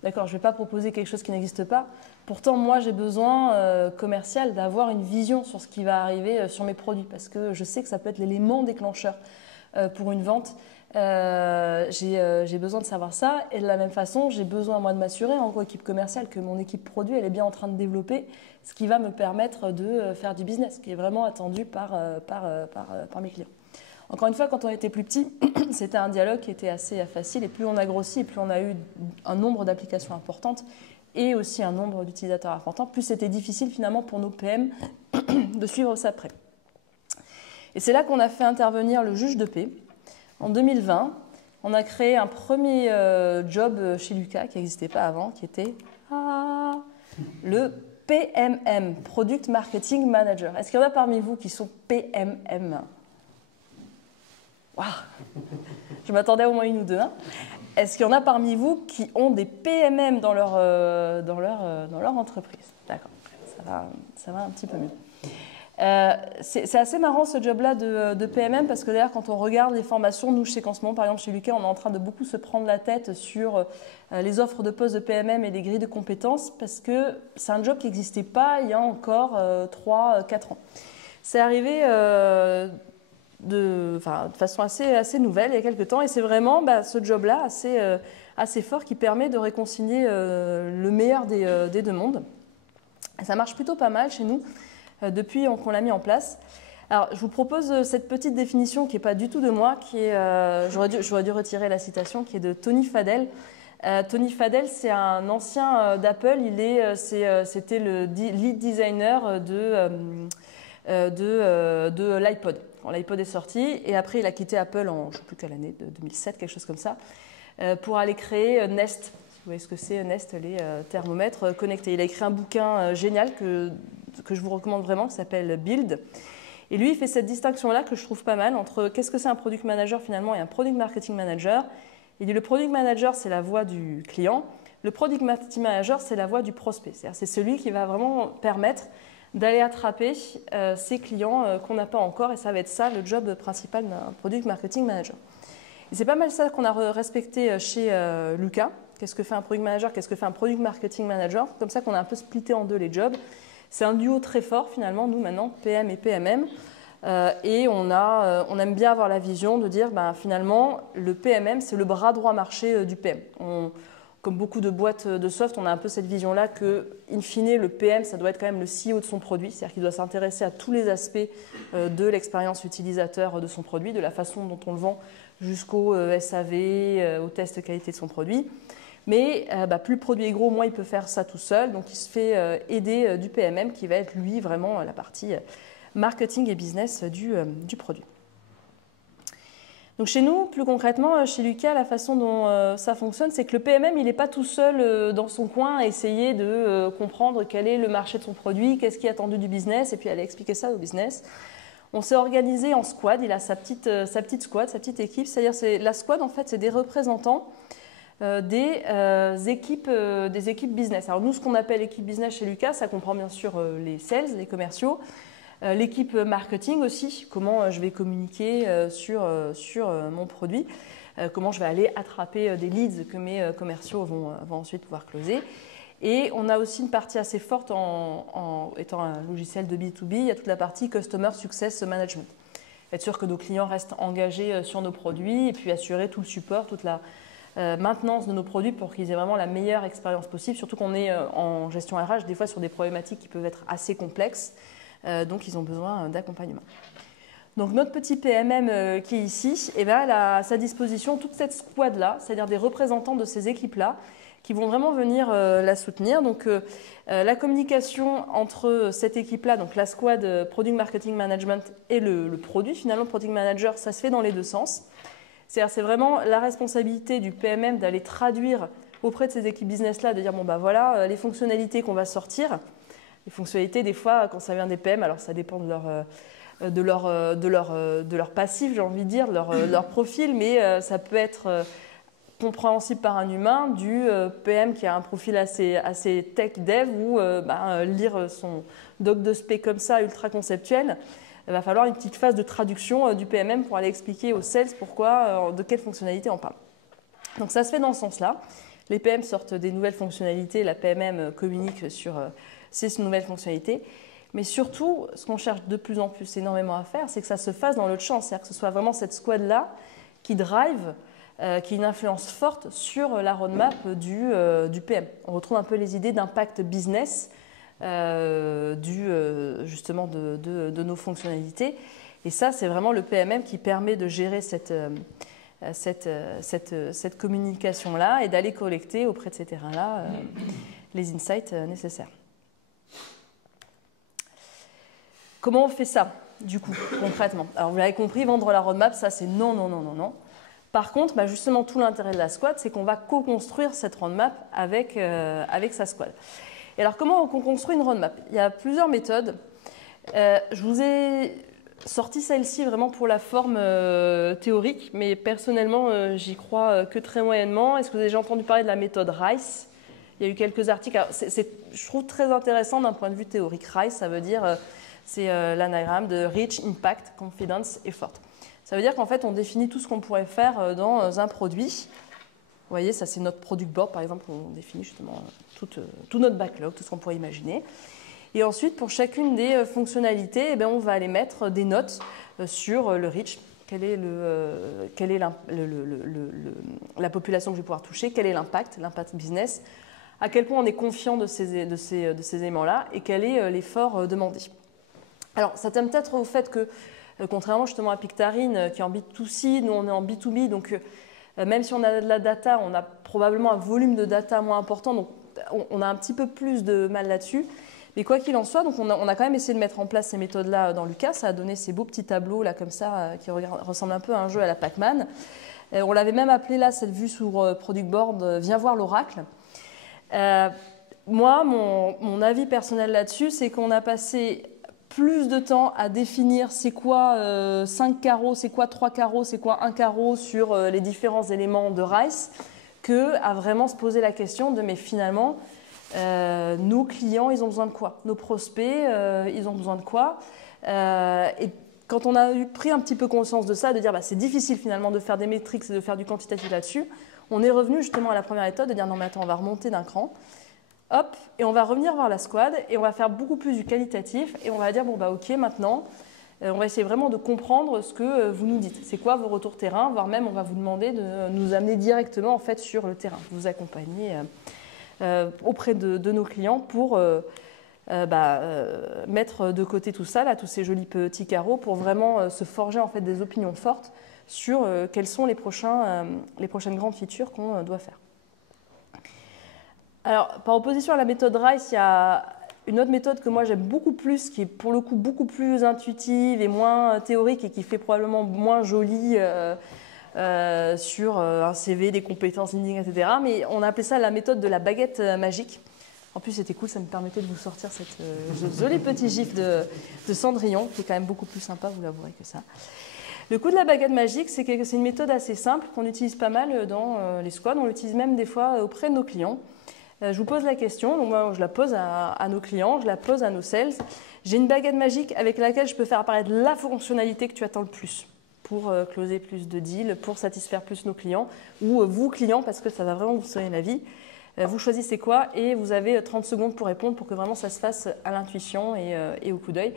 d'accord, je ne vais pas proposer quelque chose qui n'existe pas. Pourtant, moi, j'ai besoin commercial d'avoir une vision sur ce qui va arriver sur mes produits, parce que je sais que ça peut être l'élément déclencheur pour une vente. J'ai besoin de savoir ça, et de la même façon, j'ai besoin moi de m'assurer en gros équipe commerciale que mon équipe produit elle est bien en train de développer ce qui va me permettre de faire du business, qui est vraiment attendu par mes clients. Encore une fois, quand on était plus petit, c'était un dialogue qui était assez facile, et plus on a grossi, et plus on a eu un nombre d'applications importantes et aussi un nombre d'utilisateurs importants, plus c'était difficile finalement pour nos PM de suivre ça près. Et c'est là qu'on a fait intervenir le juge de paix. En 2020, on a créé un premier job chez Lucas qui n'existait pas avant, qui était le PMM, Product Marketing Manager. Est-ce qu'il y en a parmi vous qui sont PMM? Waouh! Je m'attendais à au moins une ou deux. Hein. Est-ce qu'il y en a parmi vous qui ont des PMM dans leur entreprise? D'accord, ça va un petit peu mieux. C'est assez marrant ce job-là de PMM parce que d'ailleurs quand on regarde les formations, nous chez Cancement, par exemple chez Lucas, on est en train de beaucoup se prendre la tête sur les offres de postes de PMM et les grilles de compétences parce que c'est un job qui n'existait pas il y a encore 3-4 ans. C'est arrivé de façon assez nouvelle il y a quelques temps et c'est vraiment ce job-là assez fort qui permet de réconcilier le meilleur des deux mondes. Et ça marche plutôt pas mal chez nous. Depuis qu'on l'a mis en place. Alors, je vous propose cette petite définition qui n'est pas du tout de moi, qui est, j'aurais dû retirer la citation, qui est de Tony Fadell. Tony Fadell, c'est un ancien d'Apple, c'était le lead designer de l'iPod, quand l'iPod est sorti, et après il a quitté Apple en, je ne sais plus quelle année, de 2007, quelque chose comme ça, pour aller créer Nest. Vous voyez ce que c'est Nest, les thermomètres connectés. Il a écrit un bouquin génial que je vous recommande vraiment, qui s'appelle Build. Et lui, il fait cette distinction-là que je trouve pas mal entre qu'est-ce que c'est un product manager finalement et un product marketing manager. Il dit le product manager, c'est la voix du client. Le product marketing manager, c'est la voix du prospect. C'est-à-dire c'est celui qui va vraiment permettre d'aller attraper ces clients qu'on n'a pas encore. Et ça va être ça le job principal d'un product marketing manager. Et c'est pas mal ça qu'on a respecté chez Lucas. Qu'est-ce que fait un product manager? Qu'est-ce que fait un product marketing manager? Comme ça qu'on a un peu splitté en deux les jobs. C'est un duo très fort finalement, nous maintenant, PM et PMM. Et on aime bien avoir la vision de dire finalement le PMM c'est le bras droit marché du PM. Comme beaucoup de boîtes de soft, on a un peu cette vision-là que, in fine, le PM, ça doit être quand même le CEO de son produit, c'est-à-dire qu'il doit s'intéresser à tous les aspects de l'expérience utilisateur de son produit, de la façon dont on le vend jusqu'au SAV, au test qualité de son produit. Mais plus le produit est gros, moins il peut faire ça tout seul. Donc il se fait aider du PMM qui va être lui vraiment la partie marketing et business du produit. Donc chez nous, plus concrètement, chez Lucas, la façon dont ça fonctionne, c'est que le PMM, il n'est pas tout seul dans son coin à essayer de comprendre quel est le marché de son produit, qu'est-ce qui est attendu du business, et puis aller expliquer ça au business. On s'est organisé en squad, il a sa petite squad, sa petite équipe. C'est-à-dire la squad, en fait, c'est des représentants des équipes business. Alors nous, ce qu'on appelle équipe business chez Lucas, ça comprend bien sûr les sales, les commerciaux, l'équipe marketing aussi, comment je vais communiquer sur mon produit, comment je vais aller attraper des leads que mes commerciaux vont ensuite pouvoir closer. Et on a aussi une partie assez forte en étant un logiciel de B2B, il y a toute la partie Customer Success Management. Être sûr que nos clients restent engagés sur nos produits et puis assurer tout le support, toute la maintenance de nos produits pour qu'ils aient vraiment la meilleure expérience possible, surtout qu'on est en gestion RH, des fois sur des problématiques qui peuvent être assez complexes, donc ils ont besoin d'accompagnement. Donc notre petit PMM qui est ici, elle a à sa disposition toute cette squad-là, c'est-à-dire des représentants de ces équipes-là, qui vont vraiment venir la soutenir. Donc la communication entre cette équipe-là, donc la squad Product Marketing Management et le produit, finalement le Product Manager, ça se fait dans les deux sens. C'est-à-dire c'est vraiment la responsabilité du PMM d'aller traduire auprès de ces équipes business-là, de dire bon voilà les fonctionnalités qu'on va sortir. Les fonctionnalités, des fois, quand ça vient des PM, alors ça dépend de leur passif, j'ai envie de dire, de leur profil, mais ça peut être compréhensible par un humain, du PM qui a un profil assez tech dev ou lire son doc de spé comme ça, ultra conceptuel. Il va falloir une petite phase de traduction du PMM pour aller expliquer aux sales de quelle fonctionnalité on parle. Donc ça se fait dans ce sens-là. Les PM sortent des nouvelles fonctionnalités, la PMM communique sur ces nouvelles fonctionnalités. Mais surtout, ce qu'on cherche de plus en plus énormément à faire, c'est que ça se fasse dans l'autre champ, c'est-à-dire que ce soit vraiment cette squad-là qui drive, qui a une influence forte sur la roadmap du PM. On retrouve un peu les idées d'impact business justement de nos fonctionnalités. Et ça, c'est vraiment le PMM qui permet de gérer cette communication-là et d'aller collecter auprès de ces terrains-là les insights nécessaires. Comment on fait ça? du coup, concrètement. Alors, vous l'avez compris, vendre la roadmap, ça, c'est non, non, non, non, non. Par contre, bah, justement, tout l'intérêt de la squad, c'est qu'on va co-construire cette roadmap avec sa squad. Et alors, comment on co-construit une roadmap? Il y a plusieurs méthodes. Je vous ai sorti celle-ci vraiment pour la forme théorique, mais personnellement, j'y crois que très moyennement. Est-ce que vous avez déjà entendu parler de la méthode RICE? Il y a eu quelques articles. Alors, je trouve très intéressant d'un point de vue théorique. RICE, ça veut dire, c'est l'anagramme de Reach, Impact, Confidence, Effort. Ça veut dire qu'en fait, on définit tout ce qu'on pourrait faire dans un produit. Vous voyez, ça c'est notre product board, par exemple, on définit justement tout notre backlog, tout ce qu'on pourrait imaginer. Et ensuite, pour chacune des fonctionnalités, eh bien, on va aller mettre des notes sur le reach. Quelle est la population que je vais pouvoir toucher? Quel est l'impact business? À quel point on est confiant de ces éléments-là? Et quel est l'effort demandé? Alors, ça tient peut-être au fait que, contrairement justement à Pictarine, qui est en B2C, nous on est en B2B, donc même si on a de la data, on a probablement un volume de data moins important, donc on a un petit peu plus de mal là-dessus. Mais quoi qu'il en soit, donc on a quand même essayé de mettre en place ces méthodes-là dans Lucas. Ça a donné ces beaux petits tableaux là comme ça qui ressemblent un peu à un jeu à la Pac-Man. On l'avait même appelé là, cette vue sur Product Board, viens voir l'oracle. Moi, mon avis personnel là-dessus, c'est qu'on a passé plus de temps à définir c'est quoi 5 carreaux, c'est quoi 3 carreaux, c'est quoi 1 carreau sur les différents éléments de RICE, qu'à vraiment se poser la question de mais finalement, nos clients, ils ont besoin de quoi? Nos prospects, ils ont besoin de quoi? Et quand on a pris un petit peu conscience de ça, de dire bah, c'est difficile finalement de faire des métriques et de faire du quantitatif là-dessus, on est revenu justement à la première méthode de dire non mais attends, on va remonter d'un cran. Hop, et on va revenir voir la squad et on va faire beaucoup plus du qualitatif et on va dire bon bah ok maintenant on va essayer vraiment de comprendre ce que vous nous dites. C'est quoi vos retours terrain, voire même on va vous demander de nous amener directement en fait sur le terrain, vous accompagner auprès de nos clients pour mettre de côté tout ça là, tous ces jolis petits carreaux pour vraiment se forger en fait des opinions fortes sur quelles sont les prochaines grandes features qu'on doit faire. Alors, par opposition à la méthode RICE, il y a une autre méthode que moi j'aime beaucoup plus, qui est pour le coup beaucoup plus intuitive et moins théorique et qui fait probablement moins joli sur un CV, des compétences LinkedIn, etc. Mais on a appelé ça la méthode de la baguette magique. En plus, c'était cool, ça me permettait de vous sortir cette joli petit gif de Cendrillon, qui est quand même beaucoup plus sympa, vous l'avouerez que ça. Le coup de la baguette magique, c'est une méthode assez simple qu'on utilise pas mal dans les squads. On l'utilise même des fois auprès de nos clients. Je vous pose la question, donc moi je la pose à nos clients, je la pose à nos sales. J'ai une baguette magique avec laquelle je peux faire apparaître la fonctionnalité que tu attends le plus pour closer plus de deals, pour satisfaire plus nos clients, ou vous clients, parce que ça va vraiment vous sauver la vie. Vous choisissez quoi et vous avez 30 secondes pour répondre pour que vraiment ça se fasse à l'intuition et au coup d'œil.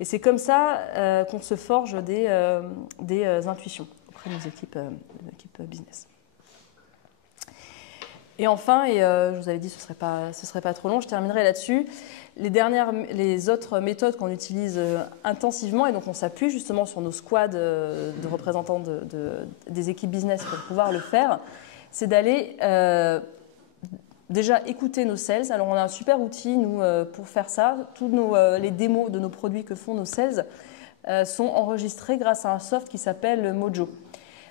Et c'est comme ça qu'on se forge des intuitions auprès de nos équipes business. Et enfin, je vous avais dit ce serait pas trop long, je terminerai là-dessus. Les autres méthodes qu'on utilise intensivement, et donc on s'appuie justement sur nos squads de représentants des équipes business pour pouvoir le faire, c'est d'aller déjà écouter nos sales. Alors on a un super outil nous pour faire ça. Tous les démos de nos produits que font nos sales sont enregistrés grâce à un soft qui s'appelle Mojo.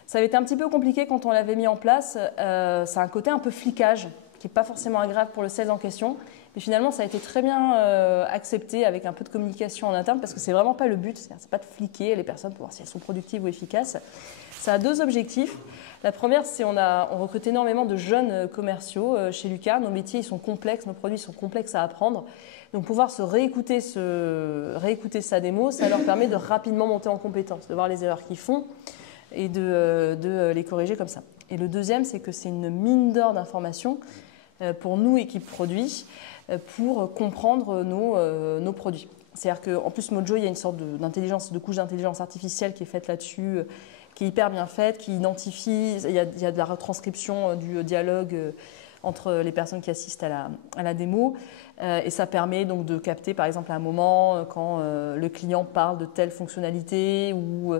Ça avait été un petit peu compliqué quand on l'avait mis en place. Ça a un côté un peu flicage, qui n'est pas forcément agréable pour le sales en question. Mais finalement, ça a été très bien accepté avec un peu de communication en interne, parce que ce n'est vraiment pas le but. Ce n'est pas de fliquer les personnes pour voir si elles sont productives ou efficaces. Ça a deux objectifs. La première, c'est on recrute énormément de jeunes commerciaux chez Lucas. Nos métiers ils sont complexes, nos produits sont complexes à apprendre. Donc pouvoir se réécouter sa démo, ça leur permet de rapidement monter en compétence, de voir les erreurs qu'ils font et de les corriger comme ça. Et le deuxième, c'est que c'est une mine d'or d'informations pour nous, équipe produit, pour comprendre nos produits. C'est-à-dire qu'en plus, Mojo, il y a une sorte de couche d'intelligence artificielle qui est faite là-dessus, qui est hyper bien faite, qui identifie, il y a de la retranscription du dialogue entre les personnes qui assistent à la démo. Et ça permet donc de capter, par exemple, à un moment, quand le client parle de telle fonctionnalité ou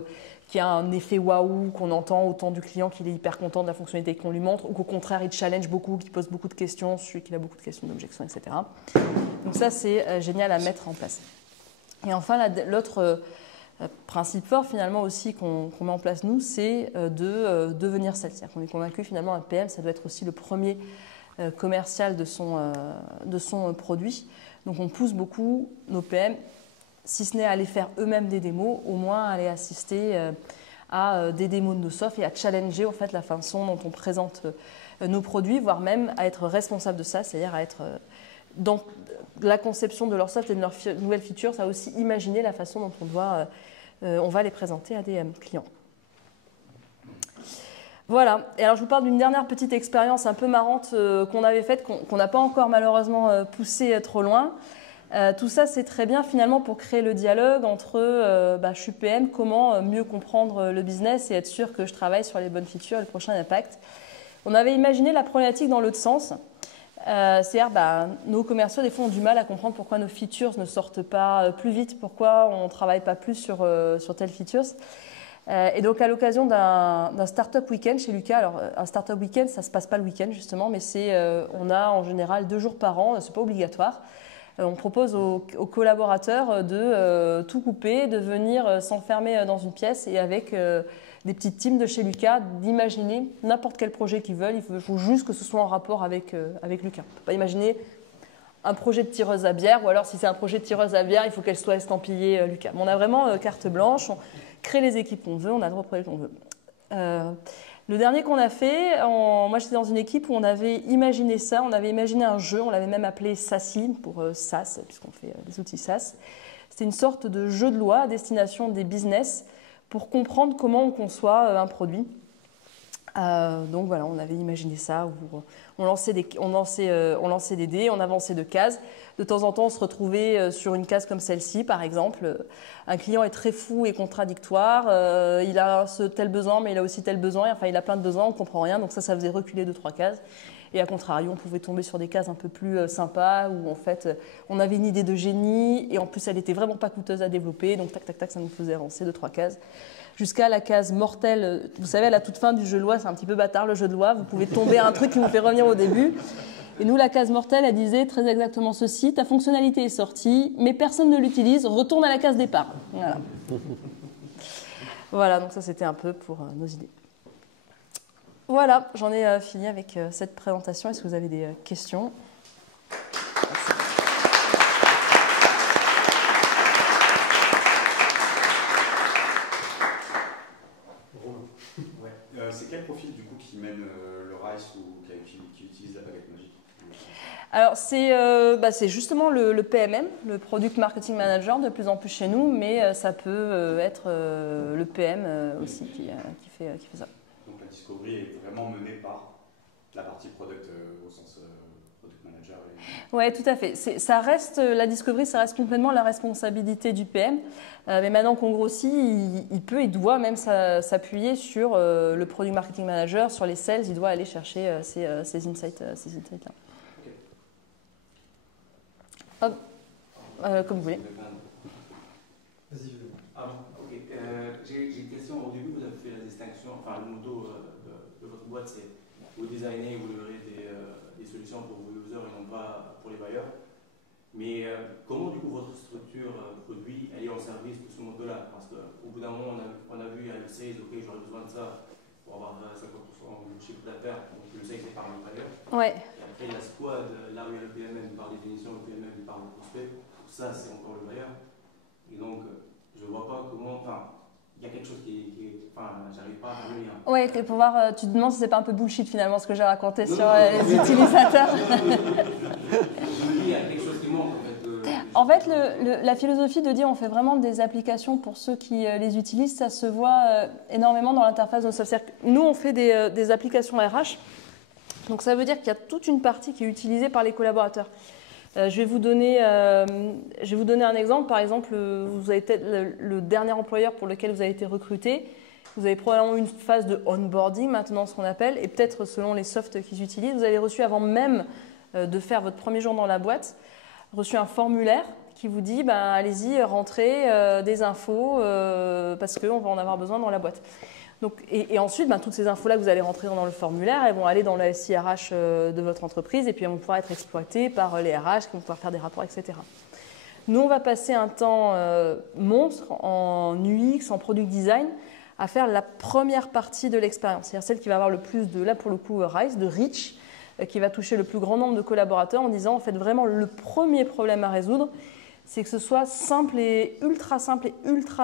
qu'il y a un effet waouh qu'on entend autant du client qu'il est hyper content de la fonctionnalité qu'on lui montre, ou qu'au contraire, il challenge beaucoup, qu'il pose beaucoup de questions, celui qui a beaucoup de questions, d'objections, etc. Donc ça, c'est génial à mettre en place. Et enfin, l'autre Principe fort finalement aussi qu'on met en place nous, c'est de devenir celle. C'est-à-dire qu'on est convaincu finalement un PM, ça doit être aussi le premier commercial de son produit. Donc on pousse beaucoup nos PM, si ce n'est à aller faire eux-mêmes des démos, au moins à aller assister à des démos de nos softs et à challenger en fait la façon dont on présente nos produits, voire même à être responsable de ça, c'est-à-dire à être dans la conception de leur soft et de leurs nouvelles features, ça a aussi imaginer la façon dont on va les présenter à des clients. Voilà, et alors je vous parle d'une dernière petite expérience un peu marrante qu'on avait faite, qu'on n'a pas encore malheureusement poussée trop loin. Tout ça, c'est très bien finalement pour créer le dialogue entre je suis PM, comment mieux comprendre le business et être sûr que je travaille sur les bonnes features et le prochain impact. On avait imaginé la problématique dans l'autre sens. C'est-à-dire nos commerciaux des fois ont du mal à comprendre pourquoi nos features ne sortent pas plus vite, pourquoi on ne travaille pas plus sur telles features. Et donc à l'occasion d'un Startup Weekend chez Lucas, alors un Startup Weekend ça ne se passe pas le week-end justement, mais on a en général 2 jours par an, ce n'est pas obligatoire. On propose aux collaborateurs de tout couper, de venir s'enfermer dans une pièce et avec des petites teams de chez Lucas, d'imaginer n'importe quel projet qu'ils veulent. Il faut juste que ce soit en rapport avec Lucas. On ne peut pas imaginer un projet de tireuse à bière, ou alors si c'est un projet de tireuse à bière, il faut qu'elle soit estampillée Lucas. Mais on a vraiment carte blanche, on crée les équipes qu'on veut, on a le droit de projets qu'on veut. Le dernier qu'on a fait, moi j'étais dans une équipe où on avait imaginé ça, on avait imaginé un jeu, on l'avait même appelé SASI pour SaaS, puisqu'on fait des outils SaaS. C'était une sorte de jeu de loi à destination des business pour comprendre comment on conçoit un produit. Donc voilà, on avait imaginé ça, où on lançait des dés, on avançait de cases. De temps en temps, on se retrouvait sur une case comme celle-ci, par exemple. Un client est très fou et contradictoire, il a tel besoin, mais il a aussi tel besoin, enfin il a plein de besoins, on ne comprend rien, donc ça faisait reculer 2-3 cases. Et à contrario, on pouvait tomber sur des cases un peu plus sympas, où en fait, on avait une idée de génie, et en plus, elle n'était vraiment pas coûteuse à développer, donc tac, tac, tac, ça nous faisait avancer 2-3 cases. Jusqu'à la case mortelle, vous savez, à la toute fin du jeu de loi, c'est un petit peu bâtard le jeu de loi, vous pouvez tomber à un truc qui vous fait revenir au début. Et nous, la case mortelle, elle disait très exactement ceci, ta fonctionnalité est sortie, mais personne ne l'utilise, retourne à la case départ. Voilà. Voilà, donc ça c'était un peu pour nos idées. Voilà, j'en ai fini avec cette présentation. Est-ce que vous avez des questions ? C'est quel profil du coup qui mène le RICE ou qui utilise la baguette magique? Alors c'est justement le PMM, le Product Marketing Manager, de plus en plus chez nous, mais ça peut être le PM aussi qui fait ça. Donc la discovery est vraiment menée par la partie product au sens product manager. Oui, tout à fait. La discovery, ça reste complètement la responsabilité du PM. Mais maintenant qu'on grossit, il doit même s'appuyer sur le Product Marketing Manager, sur les sales, il doit aller chercher ces insights-là. Hop, comme vous voulez. Vas-y. Ok. J'ai une question. Au début, vous avez fait la distinction, enfin, le motto de votre boîte, c'est vous designez, vous livrez des solutions pour vos users et non pas pour les buyers. Mais comment, du coup, votre structure produit, elle est en service de ce motto-là? Parce qu'au bout d'un moment, on a vu à le sales, ok, j'aurais besoin de ça pour avoir 50% de chiffre d'affaires, donc le sales est par le buyer. Ouais. Et après, la squad, là où il y a le PMM, par définition, le PMM par le prospect, ça, c'est encore le buyer. Et donc, je ne vois pas comment. Enfin, il y a quelque chose qui est. Enfin, j'arrive pas à faire le lien. Ouais, pour voir, tu te demandes si c'est pas un peu bullshit finalement ce que j'ai raconté sur les utilisateurs. Je me dis, il y a quelque chose qui manque en fait. La philosophie de dire on fait vraiment des applications pour ceux qui les utilisent, ça se voit énormément dans l'interface de nos software. Nous, on fait des applications RH. Donc ça veut dire qu'il y a toute une partie qui est utilisée par les collaborateurs. Je vais vous donner un exemple. Par exemple, vous avez peut-être le dernier employeur pour lequel vous avez été recruté. Vous avez probablement une phase de onboarding maintenant, ce qu'on appelle, et peut-être selon les softs qu'ils utilisent, vous avez reçu avant même de faire votre premier jour dans la boîte, reçu un formulaire qui vous dit allez-y, rentrez des infos parce qu'on va en avoir besoin dans la boîte. Donc, et ensuite, toutes ces infos-là que vous allez rentrer dans le formulaire, elles vont aller dans le SIRH de votre entreprise et puis elles vont pouvoir être exploitées par les RH qui vont pouvoir faire des rapports, etc. Nous, on va passer un temps monstre en UX, en product design, à faire la première partie de l'expérience, c'est-à-dire celle qui va avoir le plus de, là pour le coup, RISE, de reach, qui va toucher le plus grand nombre de collaborateurs en disant, en fait, vraiment le premier problème à résoudre, c'est que ce soit simple et ultra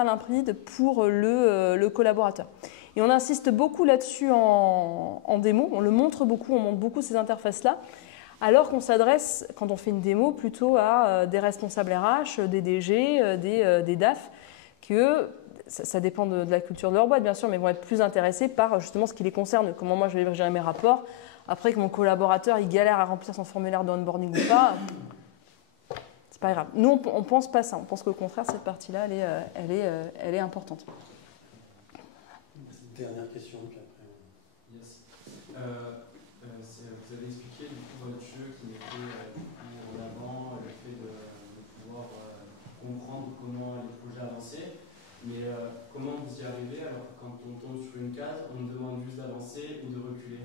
limpide pour le collaborateur. Et on insiste beaucoup là-dessus en démo, on le montre beaucoup, on montre beaucoup ces interfaces-là, alors qu'on s'adresse, quand on fait une démo, plutôt à des responsables RH, des DG, des DAF, que ça dépend de la culture de leur boîte, bien sûr, mais vont être plus intéressés par justement ce qui les concerne, comment moi je vais gérer mes rapports. Après, que mon collaborateur il galère à remplir son formulaire de onboarding ou pas, c'est pas grave. Nous, on ne pense pas ça. On pense qu'au contraire, cette partie-là, elle est importante. Dernière question, puis après. Yes. Vous avez expliqué du coup votre jeu qui mettait en avant le fait de pouvoir comprendre comment les projets avançaient. Mais comment vous y arrivez alors que quand on tombe sur une case, on demande juste d'avancer ou de reculer?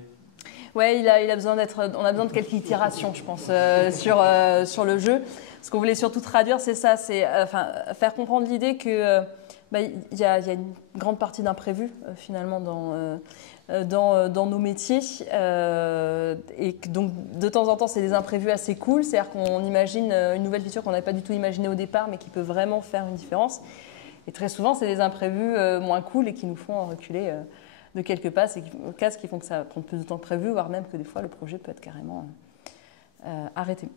Ouais, on a besoin de quelques itérations, je pense, sur le jeu. Ce qu'on voulait surtout traduire, c'est ça, c'est faire comprendre l'idée que y a une grande partie d'imprévus finalement dans nos métiers, et que donc de temps en temps c'est des imprévus assez cool, c'est-à-dire qu'on imagine une nouvelle feature qu'on n'avait pas du tout imaginée au départ, mais qui peut vraiment faire une différence. Et très souvent, c'est des imprévus moins cool et qui nous font reculer de quelques passes et qui font que ça prend plus de temps que prévu, voire même que des fois, le projet peut être carrément arrêté.